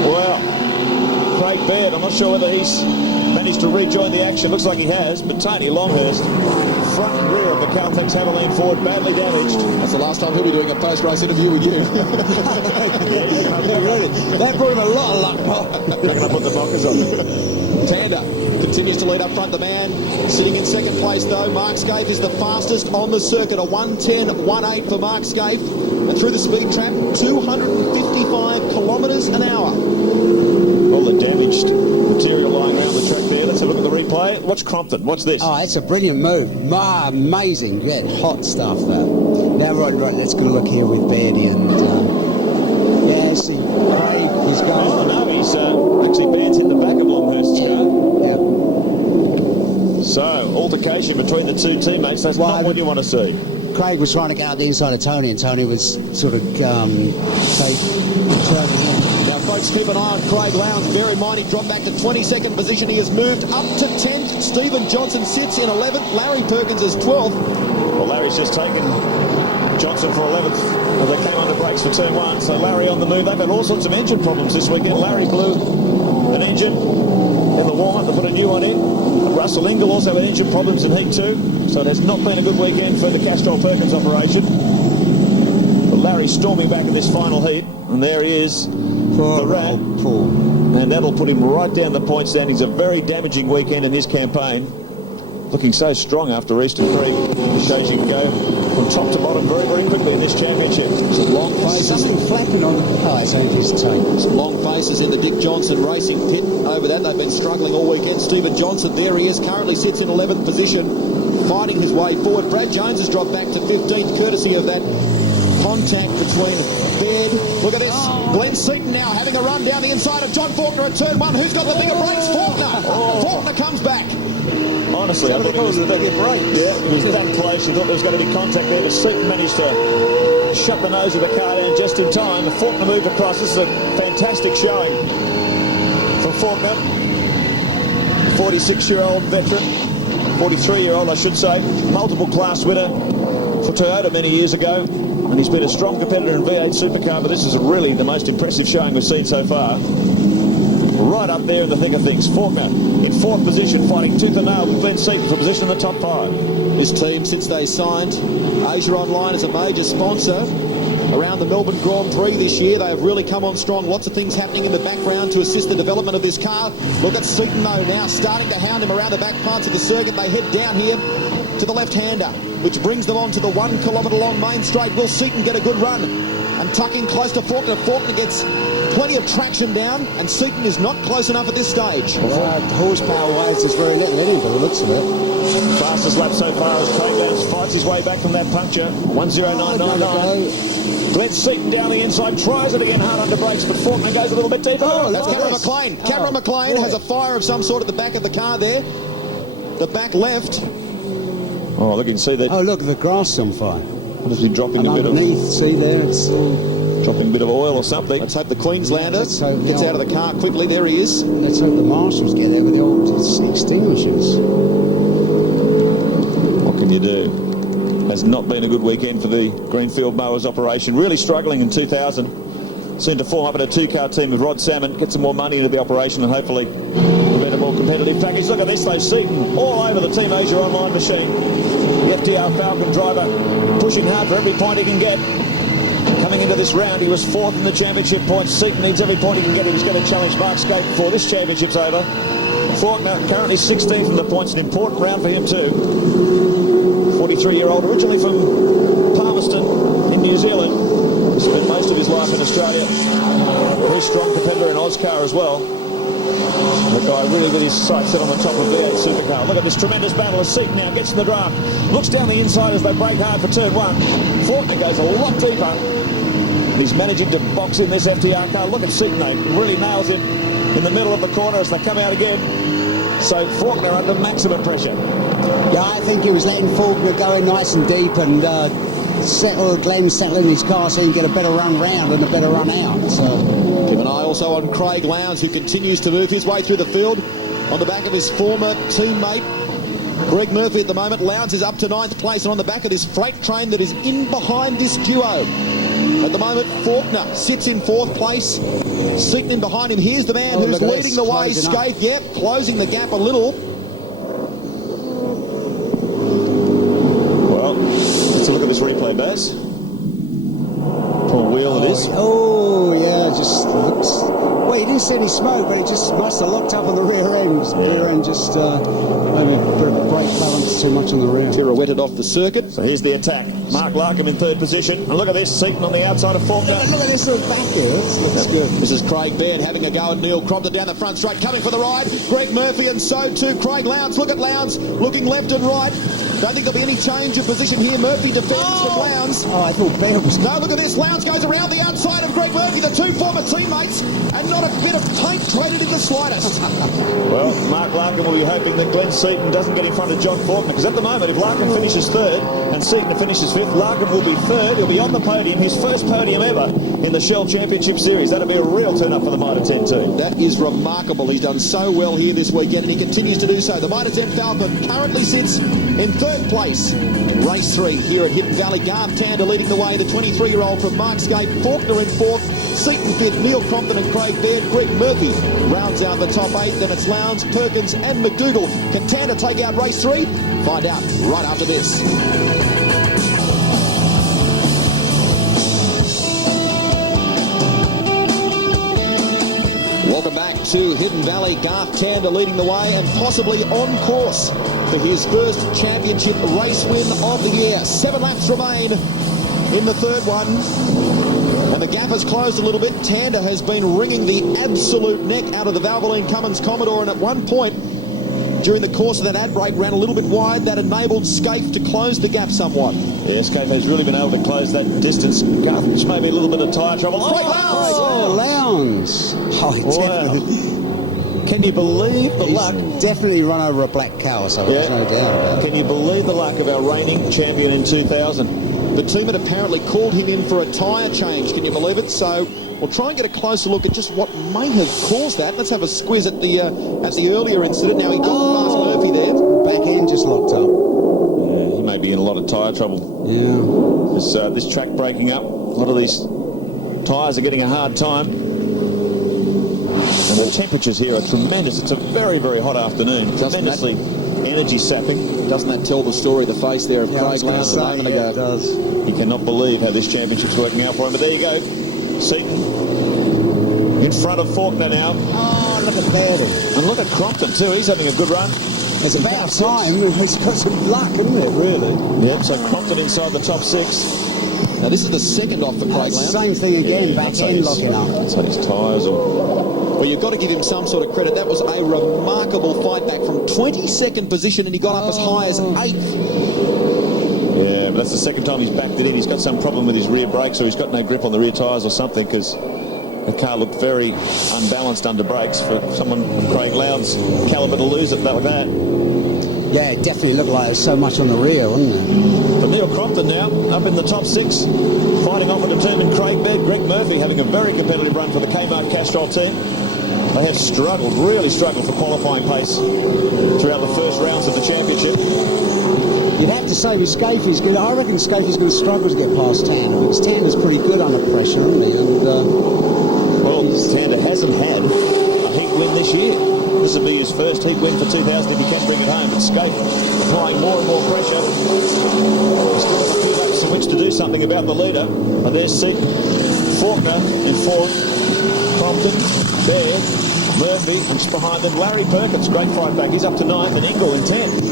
Well, Craig Baird, I'm not sure whether he's managed to rejoin the action. Looks like he has, but Tony Longhurst, front and rear of the Caltex Haviline Ford, badly damaged. That's the last time he'll be doing a post-race interview with you. Really? That brought him a lot of luck. They're going to put the knockers on. Tander continues to lead up front. The man sitting in 2nd place, though. Mark Scaife is the fastest on the circuit. A 1:10.18 for Mark Scaife. And through the speed trap, 255 kilometres an hour. All the damaged material lying around the track there. Let's have a look at the replay. Watch Crompton. Watch this. Oh, it's a brilliant move. Amazing. Yeah, hot stuff, though. Now, right, let's get a look here with Beardy and... yeah, see, Craig is going... Oh, no, he's actually Beard's hit the back of Longhurst's car. Yeah. So, altercation between the two teammates. That's not what you want to see. Craig was trying to get out the inside of Tony, and Tony was sort of, turning in. Now, folks, keep an eye on Craig Lowndes. Bear in mind, he dropped back to 22nd position. He has moved up to 10th. Stephen Johnson sits in 11th. Larry Perkins is 12th. Well, Larry's just taken Johnson for 11th as they came under brakes for turn 1. So Larry on the move. They've had all sorts of engine problems this weekend. Larry blew an engine in the warm-up to put a new one in. Russell Ingall also had engine problems in Heat 2. So it has not been a good weekend for the Castrol Perkins operation. But Larry storming back in this final heat. And there he is, the rat. And that'll put him right down the point standings. A very damaging weekend in this campaign. Looking so strong after Eastern Creek. It shows you can go from top to bottom very, very quickly in this championship. Some long faces. Something flapping on the car. Some long faces in the Dick Johnson Racing pit. Over that, they've been struggling all weekend. Stephen Johnson, there he is, currently sits in 11th position, fighting his way forward. Brad Jones has dropped back to 15th, courtesy of that contact between Baird. Look at this. Glenn Seaton now having a run down the inside of John Faulkner at turn 1. Who's got the bigger brakes? Faulkner. Faulkner comes back. Honestly, I thought it was that close. You thought there was going to be contact there, but Seaton managed to shut the nose of the car down just in time. The Faulkner moved across. This is a fantastic showing from Faulkner. 46-year-old veteran, 43-year-old I should say, multiple class winner for Toyota many years ago, and he's been a strong competitor in V8 Supercar, but this is really the most impressive showing we've seen so far. Right up there in the thick of things. Faulkner in 4th position, fighting tooth and nail with Glenn Seaton for position in the top 5. This team, since they signed Asia Online as a major sponsor around the Melbourne Grand Prix this year, they have really come on strong. Lots of things happening in the background to assist the development of this car. Look at Seaton though now starting to hound him around the back parts of the circuit. They head down here to the left-hander, which brings them on to the 1 kilometre long main straight. Will Seaton get a good run and tuck in close to Faulkner? Faulkner gets plenty of traction down, and Seaton is not close enough at this stage. Horsepower-wise, there's very little in him, by the looks of it. Fastest lap so far as Craig Lowndes fights his way back from that puncture. 1:09.99. Glenn Seaton down the inside, tries it again hard under brakes, but Faulkner goes a little bit deeper. Oh, that's Cameron McLean. Cameron McLean has a fire of some sort at the back of the car there. The back left. Oh, look, you can see that. Oh, look, the grass is on fire. What is he dropping and a bit underneath, of? see there, it's... dropping a bit of oil or something. Let's hope the Queenslander gets out of the car quickly. There he is. Let's hope the marshals get there with the old extinguishers. What can you do? Has not been a good weekend for the Greenfield Mowers operation. Really struggling in 2000. Soon to form up in a 2-car team with Rod Salmon, get some more money into the operation and hopefully a better, more competitive package. Look at this though, Seaton all over the Team Asia Online machine. The FTR Falcon driver pushing hard for every point he can get. Coming into this round, he was 4th in the championship points. Seaton needs every point he can get if he's going to challenge Mark Skate before this championship's over. Faulkner currently 16th in the points, an important round for him too. 43-year-old, originally from Palmerston in New Zealand. Spent most of his life in Australia. Very strong competitor in Oscar as well. The guy really with his sights set on the top of V8 Supercar. Look at this tremendous battle as Seaton now gets in the draft. Looks down the inside as they break hard for turn 1. Faulkner goes a lot deeper. He's managing to box in this FTR car. Look at Seaton though, really nails him in the middle of the corner as they come out again. So Faulkner under maximum pressure. Yeah, I think he was letting Faulkner go in nice and deep and Glenn settling his car so he can get a better run round and a better run out. So keep an eye also on Craig Lowndes, who continues to move his way through the field on the back of his former teammate Greg Murphy at the moment. Lowndes is up to 9th place and on the back of this freight train that is in behind this duo. At the moment, Faulkner sits in 4th place. Seaton in behind him. Here's the man who's leading the way. Skate, yep, closing the gap a little. Well, let's look at this replay, Baz. Poor wheel it is. Oh, yeah, just looks... Well, he didn't see any smoke, but he just must have locked up on the rear end. Rear end just maybe brake balance too much on the rear. Pirouetted off the circuit. So here's the attack. Mark Larkham in 3rd position. And look at this, Seaton on the outside of Faulkner. Look at this little back here. This looks good. This is Craig Baird having a go at Neil Crompton down the front straight, coming for the ride. Greg Murphy and so too Craig Lowndes. Look at Lowndes looking left and right. Don't think there'll be any change of position here. Murphy defends from Lowndes. Oh, I thought Baird was... No, look at this. Lowndes goes around the outside of Greg Murphy, the 2 former teammates, and not a bit of paint traded in the slightest. Well, Mark Larkham will be hoping that Glenn Seaton doesn't get in front of John Faulkner, because at the moment, if Larkham finishes 3rd and Seaton finishes 5th, Larkham will be 3rd. He'll be on the podium, his first podium ever in the Shell Championship Series. That'll be a real turn-up for the Mitre 10 team. That is remarkable. He's done so well here this weekend, and he continues to do so. The Mitre 10 Falcon currently sits in 3rd place. Race 3 here at Hidden Valley. Garth Tander leading the way, the 23-year-old from Mark Skate. Faulkner in 4th, Seaton 5th, Neil Crompton and Craig Baird. Greg Murphy rounds out the top 8. Then it's Lowndes, Perkins and McDougall. Can Tander take out race 3? Find out right after this. Welcome back to Hidden Valley. Garth Tander leading the way and possibly on course for his first championship race win of the year. 7 laps remain in the 3rd one. And the gap has closed a little bit. Tander has been wringing the absolute neck out of the Valvoline Cummins Commodore, and at one point during the course of that ad break ran a little bit wide. That enabled Scaife to close the gap somewhat. Yeah, Scaife has really been able to close that distance. Garth, just maybe a little bit of tyre trouble. Lowndes. Wow. Can you believe the luck? Definitely run over a black cow, so there's no doubt about it. Can you believe the luck of our reigning champion in 2000? The team had apparently called him in for a tyre change. Can you believe it? So we'll try and get a closer look at just what may have caused that. Let's have a squiz at the earlier incident. Now, he got past Murphy there. Back end just locked up. Yeah, he may be in a lot of tyre trouble. Yeah. This track breaking up. A lot of these tyres are getting a hard time. And the temperatures here are tremendous. It's a very, very hot afternoon. Tremendously energy sapping. Doesn't that tell the story, the face there of Craig Lowndes a moment ago? It does. You cannot believe how this championship's working out for him. But there you go. Seaton in front of Faulkner now. Oh, look at Baird. And look at Crompton too. He's having a good run. It's about time. He's got some luck, isn't it, really? Yep, so Crompton inside the top 6. Now, this is the second off for Craig Lowndes. Same thing again, back end locking up. That's like his tyres or... Well, you've got to give him some sort of credit. That was a remarkable fight back from 22nd position, and he got up as high as 8th. Yeah, but that's the second time he's backed it in. He's got some problem with his rear brakes, or he's got no grip on the rear tyres or something, because the car looked very unbalanced under brakes for someone of Craig Lowndes' calibre to lose it like that. Yeah, it definitely looked like there was so much on the rear, wasn't it? But Neil Crompton now, up in the top 6, fighting off a determined Craig Baird. Greg Murphy having a very competitive run for the Kmart Castrol team. They have struggled, really struggled for qualifying pace throughout the first rounds of the championship. You'd have to say with Scafie's good. I reckon Scafie's going to struggle to get past Tander, because Tander's pretty good under pressure, isn't he? And, well, Tander hasn't had a heat win this year. This will be his first heat win for 2000 if he can bring it home. But Scaife applying more and more pressure. He's still got a few laps in which to do something about the leader. But there's Seaton, Faulkner in 4th, Crompton, Baird, Murphy, and just behind them Larry Perkins. Great fight back. He's up to 9th, and Ingle in 10th.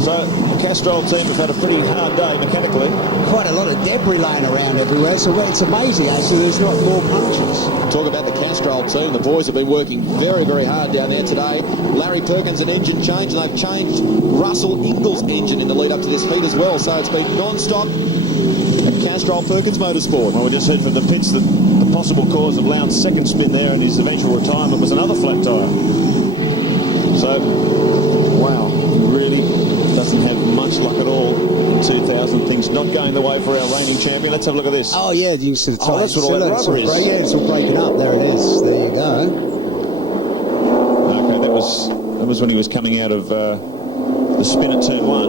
So the Castrol team have had a pretty hard day mechanically. Quite a lot of debris laying around everywhere, so it's amazing actually there's not more punctures. Talk about the Castrol team. The boys have been working very, very hard down there today. Larry Perkins, an engine change, and they've changed Russell Ingle's engine in the lead up to this heat as well. So it's been non-stop at Castrol Perkins Motorsport. Well, we just heard from the pits that the possible cause of Lowndes' second spin there and his eventual retirement was another flat tyre. So, wow, he really doesn't have much luck at all in 2000. Things not going the way for our reigning champion. Let's have a look at this. Oh, yeah, you can see the tyre. Oh, that's what all that rubber is. Yeah, it's all breaking up. There it is. There you go. Okay, that was when he was coming out of the spin at turn 1.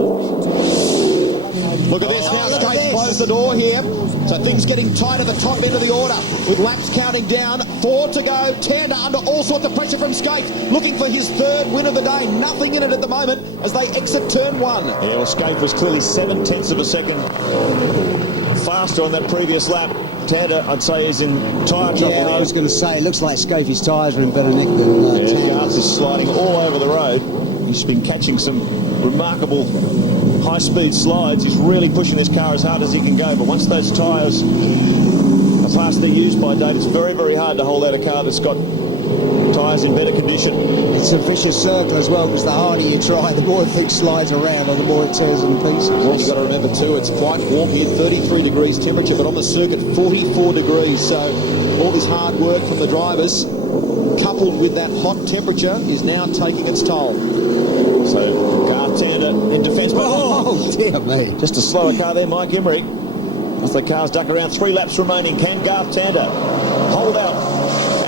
Look at this now. Scaife closed the door here. So things getting tight at the top end of the order with laps counting down. 4 to go. Tander under all sorts of pressure from Scaife, looking for his 3rd win of the day. Nothing in it at the moment as they exit turn 1. Yeah, well, Scaife was clearly 7/10 of a second faster on that previous lap. Tander, I'd say, is in tyre trouble. Yeah, I was going to say, it looks like Scafie's tyres are in better nick than Garth is sliding all over the road. He's been catching some remarkable high-speed slides. He's really pushing this car as hard as he can go, but once those tyres are past their use-by date, it's very, very hard to hold out a car that's got tyres in better condition. It's a vicious circle as well, because the harder you try, the more the thing slides around and the more it tears in pieces. Well, you've got to remember too, it's quite warm here, 33 degrees temperature, but on the circuit 44 degrees. So all this hard work from the drivers, coupled with that hot temperature, is now taking its toll. So Garth Tander in defence. Oh, dear me. Just a slower car there, Mike Emery. As the cars duck around, 3 laps remaining. Can Garth Tander hold out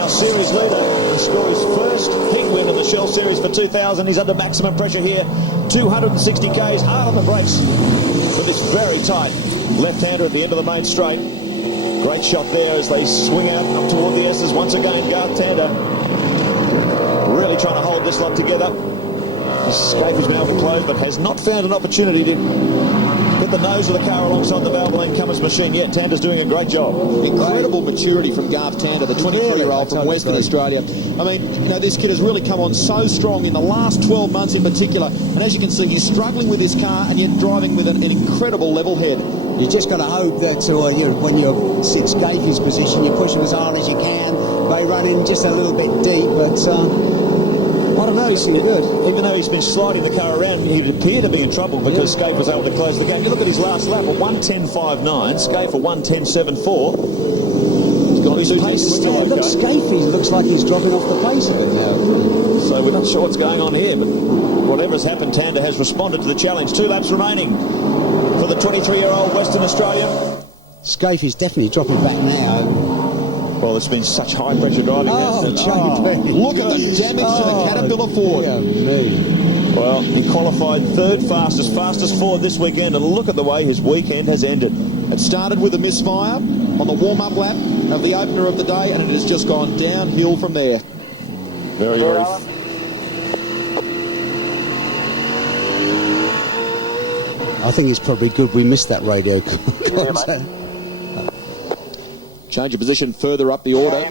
our series leader and score his first heat win in the Shell Series for 2000? He's under maximum pressure here. 260 k's, hard on the brakes for this very tight left-hander at the end of the main straight. Great shot there as they swing out up toward the S's. Once again, Garth Tander really trying to hold this lot together. Scaife has been able to close, but has not found an opportunity to get the nose of the car alongside the Valvoline Cummins machine yet. Tander's doing a great job. Incredible maturity from Garth Tander, the 23-year-old from Western Australia. I mean, you know, this kid has really come on so strong in the last 12 months in particular. And as you can see, he's struggling with his car and yet driving with an incredible level head. You just got to hope that when you're in Scafie's position, you push him as hard as you can. They run in just a little bit deep, but I don't know, he's been good. Even though he's been sliding the car around, he'd appear to be in trouble because Scaife was able to close the game. You look at his last lap at 1:10.59, Scaife at 1:10.74. He's got his pace is still okay. Look, Scaife looks like he's dropping off the pace a bit now. So we're not sure what's going on here, but whatever has happened, Tander has responded to the challenge. 2 laps remaining for the 23-year-old Western Australian. Scaife is definitely dropping back now. Well, it's been such high-pressure driving. Look at the damage to the Caterpillar Ford. Well, he qualified third fastest Ford this weekend, and look at the way his weekend has ended. It started with a misfire on the warm-up lap of the opener of the day, and it has just gone downhill from there. Very. I think it's probably good we missed that radio contact. Change of position further up the order. Yeah,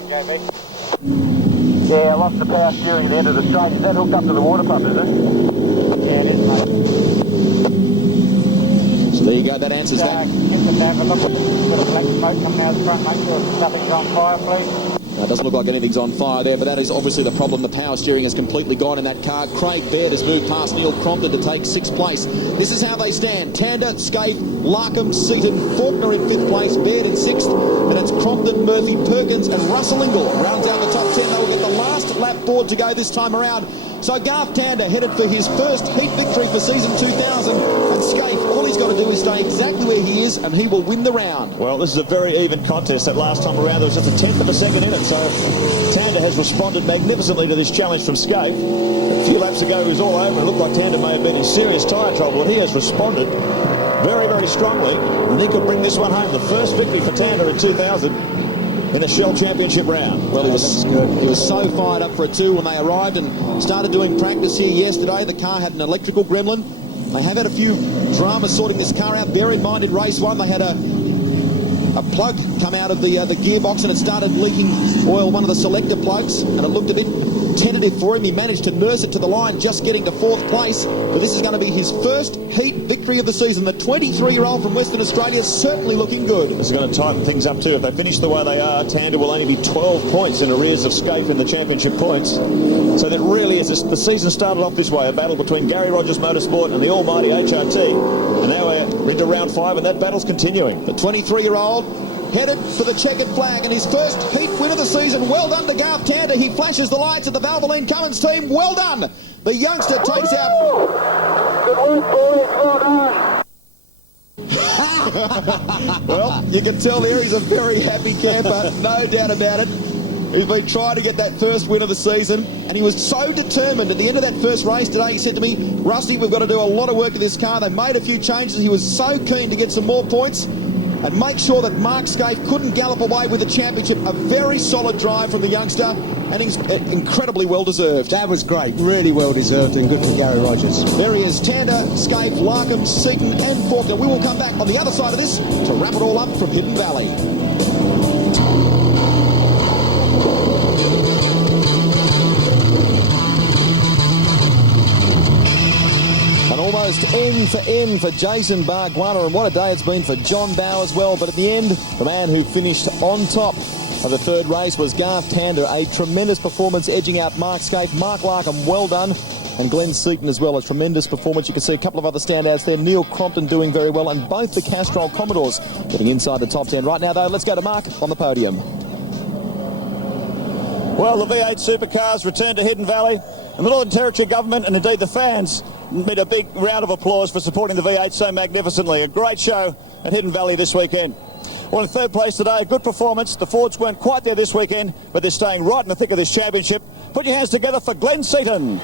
I lost the power steering at the end of the straight. Is that hooked up to the water pump, is it? Yeah, it is, mate. So there you go, that answers that. Get the nav, look at the black smoke coming out the front, make sure nothing's on fire, please. It doesn't look like anything's on fire there, but that is obviously the problem. The power steering has completely gone in that car. Craig Baird has moved past Neil Crompton to take 6th place. This is how they stand. Tander, Scaife, Larkham, Seaton, Faulkner in 5th place, Baird in 6th, and it's Crompton, Murphy, Perkins and Russell Ingall rounds out the top 10. They will get the last lap board to go this time around. So Garth Tander headed for his first heat victory for season 2000, and Scaife, all he's got to do is stay exactly where he is and he will win the round. Well, this is a very even contest. That last time around there was just a 10th of a second in it, so Tander has responded magnificently to this challenge from Scaife. A few laps ago he was all over. It looked like Tander may have been in serious tyre trouble, and he has responded very, very strongly, and he could bring this one home. The first victory for Tander in 2000 in a Shell Championship round. Well, he was so fired up for it too when they arrived and started doing practice here yesterday. The car had an electrical gremlin. They have had a few dramas sorting this car out. Bear in mind in race 1 they had a plug come out of the gearbox and it started leaking oil, one of the selector plugs, and it looked a bit tentative for him. He managed to nurse it to the line, just getting to 4th place. But this is going to be his first heat victory of the season. The 23-year-old from Western Australia is certainly looking good. This is going to tighten things up too. If they finish the way they are, Tander will only be 12 points in arrears of Scaife in the championship points. So that really is, the season started off this way, a battle between Gary Rogers Motorsport and the almighty HRT. And now we're into round 5 and that battle's continuing. The 23-year-old headed for the checkered flag and his first heat win of the season. Well done to Garth Tander. He flashes the lights at the Valvoline Cummins team. Well done. The youngster takes out... Well, you can tell there he's a very happy camper, no doubt about it. He's been trying to get that first win of the season, and he was so determined. At the end of that first race today, he said to me, Rusty, we've got to do a lot of work with this car. They made a few changes. He was so keen to get some more points and make sure that Mark Scaife couldn't gallop away with the championship. A very solid drive from the youngster, and he's incredibly well-deserved. That was great, really well-deserved, and good for Gary Rogers. There he is, Tander, Scaife, Larkham, Seaton and Faulkner. We will come back on the other side of this to wrap it all up from Hidden Valley. Almost N for N for Jason Barguana, and what a day it's been for John Bowe as well. But at the end, the man who finished on top of the third race was Garth Tander. A tremendous performance, edging out Mark Scaife. Mark Larkham, well done. And Glenn Seaton as well, a tremendous performance. You can see a couple of other standouts there. Neil Crompton doing very well, and both the Castrol Commodores getting inside the top 10. Right now, though, let's go to Mark on the podium. Well, the V8 Supercars return to Hidden Valley, and the Northern Territory Government and indeed the fans made a big round of applause for supporting the V8 so magnificently. A great show at Hidden Valley this weekend. Well, in 3rd place today, a good performance. The Fords weren't quite there this weekend, but they're staying right in the thick of this championship. Put your hands together for Glenn Seaton.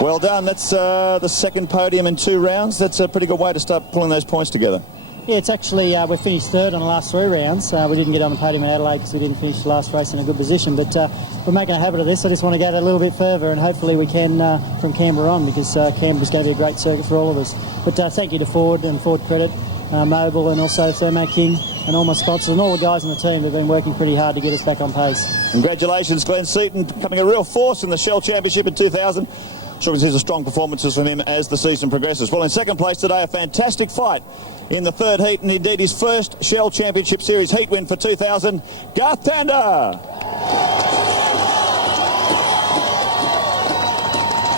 Well done. That's the 2nd podium in 2 rounds. That's a pretty good way to start pulling those points together. Yeah, it's actually, we finished 3rd on the last 3 rounds. We didn't get on the podium in Adelaide because we didn't finish the last race in a good position, but we're making a habit of this. I just want to go a little bit further, and hopefully we can from Canberra on, because Canberra's going to be a great circuit for all of us. But thank you to Ford and Ford Credit, Mobile, and also Thermo King, and all my sponsors and all the guys on the team. They've been working pretty hard to get us back on pace. Congratulations, Glenn Seaton, becoming a real force in the Shell Championship in 2000. Sure can see some strong performances from him as the season progresses. Well, in 2nd place today, a fantastic fight in the 3rd heat, and indeed his first Shell Championship Series heat win for 2000, Garth Tander.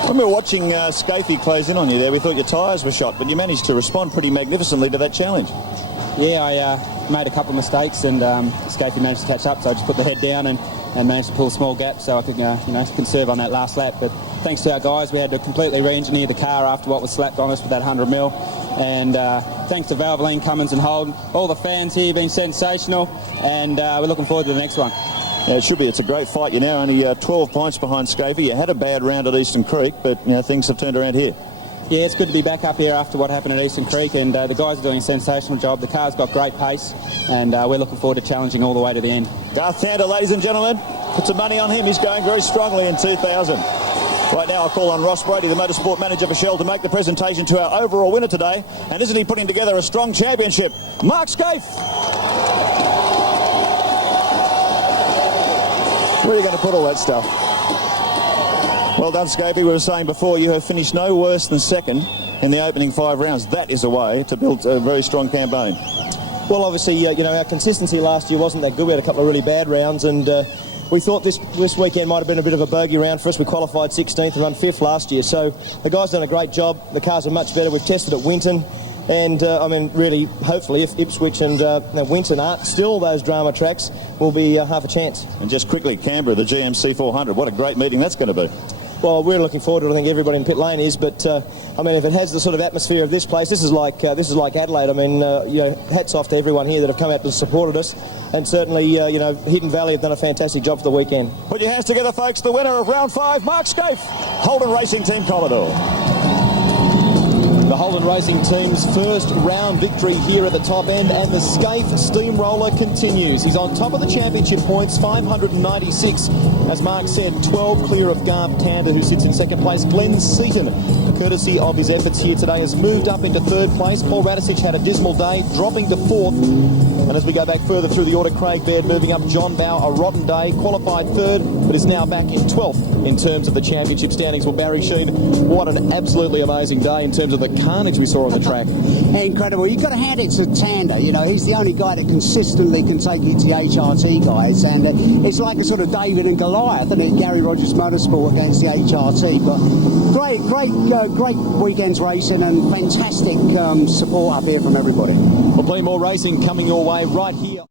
When we were watching Scaife close in on you there, we thought your tyres were shot, but you managed to respond pretty magnificently to that challenge. Yeah, I made a couple of mistakes, and Scaife managed to catch up, so I just put the head down and managed to pull a small gap so I could conserve on that last lap. But thanks to our guys, we had to completely re-engineer the car after what was slapped on us with that 100 mil. And thanks to Valvoline, Cummins and Holden, all the fans here been sensational, and we're looking forward to the next one. Yeah, it should be. It's a great fight. You're now only 12 points behind Scafie. You had a bad round at Eastern Creek, but things have turned around here. Yeah, it's good to be back up here after what happened at Eastern Creek, and the guys are doing a sensational job. The car's got great pace, and we're looking forward to challenging all the way to the end. Garth Tander, ladies and gentlemen, put some money on him. He's going very strongly in 2000. Right now I'll call on Ross Brady, the motorsport manager for Shell, to make the presentation to our overall winner today. And isn't he putting together a strong championship? Mark Scaife! Where are you going to put all that stuff? Well done, Scaife. We were saying before, you have finished no worse than second in the opening 5 rounds. That is a way to build a very strong campaign. Well, obviously, our consistency last year wasn't that good. We had a couple of really bad rounds, and we thought this weekend might have been a bit of a bogey round for us. We qualified 16th and run 5th last year, so the guys done a great job. The cars are much better. We've tested at Winton, and really, hopefully, if Ipswich and Winton aren't still those drama tracks, we'll be half a chance. And just quickly, Canberra, the GMC 400, what a great meeting that's going to be. Well, we're looking forward to it. I think everybody in pit lane is, but if it has the sort of atmosphere of this place, this is like Adelaide. Hats off to everyone here that have come out and supported us, and certainly Hidden Valley have done a fantastic job for the weekend. Put your hands together, folks. The winner of round 5, Mark Scaife, Holden Racing Team Commodore. The Holden Racing team's first round victory here at the top end, and the Scaife steamroller continues. He's on top of the championship points, 596. As Mark said, 12 clear of Garth Tander, who sits in second place. Glenn Seaton, courtesy of his efforts here today, has moved up into third place. Paul Radisich had a dismal day, dropping to 4th. And as we go back further through the order, Craig Baird moving up. John Bow, a rotten day, qualified 3rd, but is now back in 12th in terms of the championship standings. Well, Barry Sheen, what an absolutely amazing day in terms of the carnage we saw on the track. Incredible. You've got to hand it to Tander. He's the only guy that consistently can take it to the HRT guys, and it's like a sort of David and Goliath, isn't it? Gary Rogers Motorsport against the HRT. But great weekend's racing and fantastic support up here from everybody. Well, plenty more racing coming your way right here.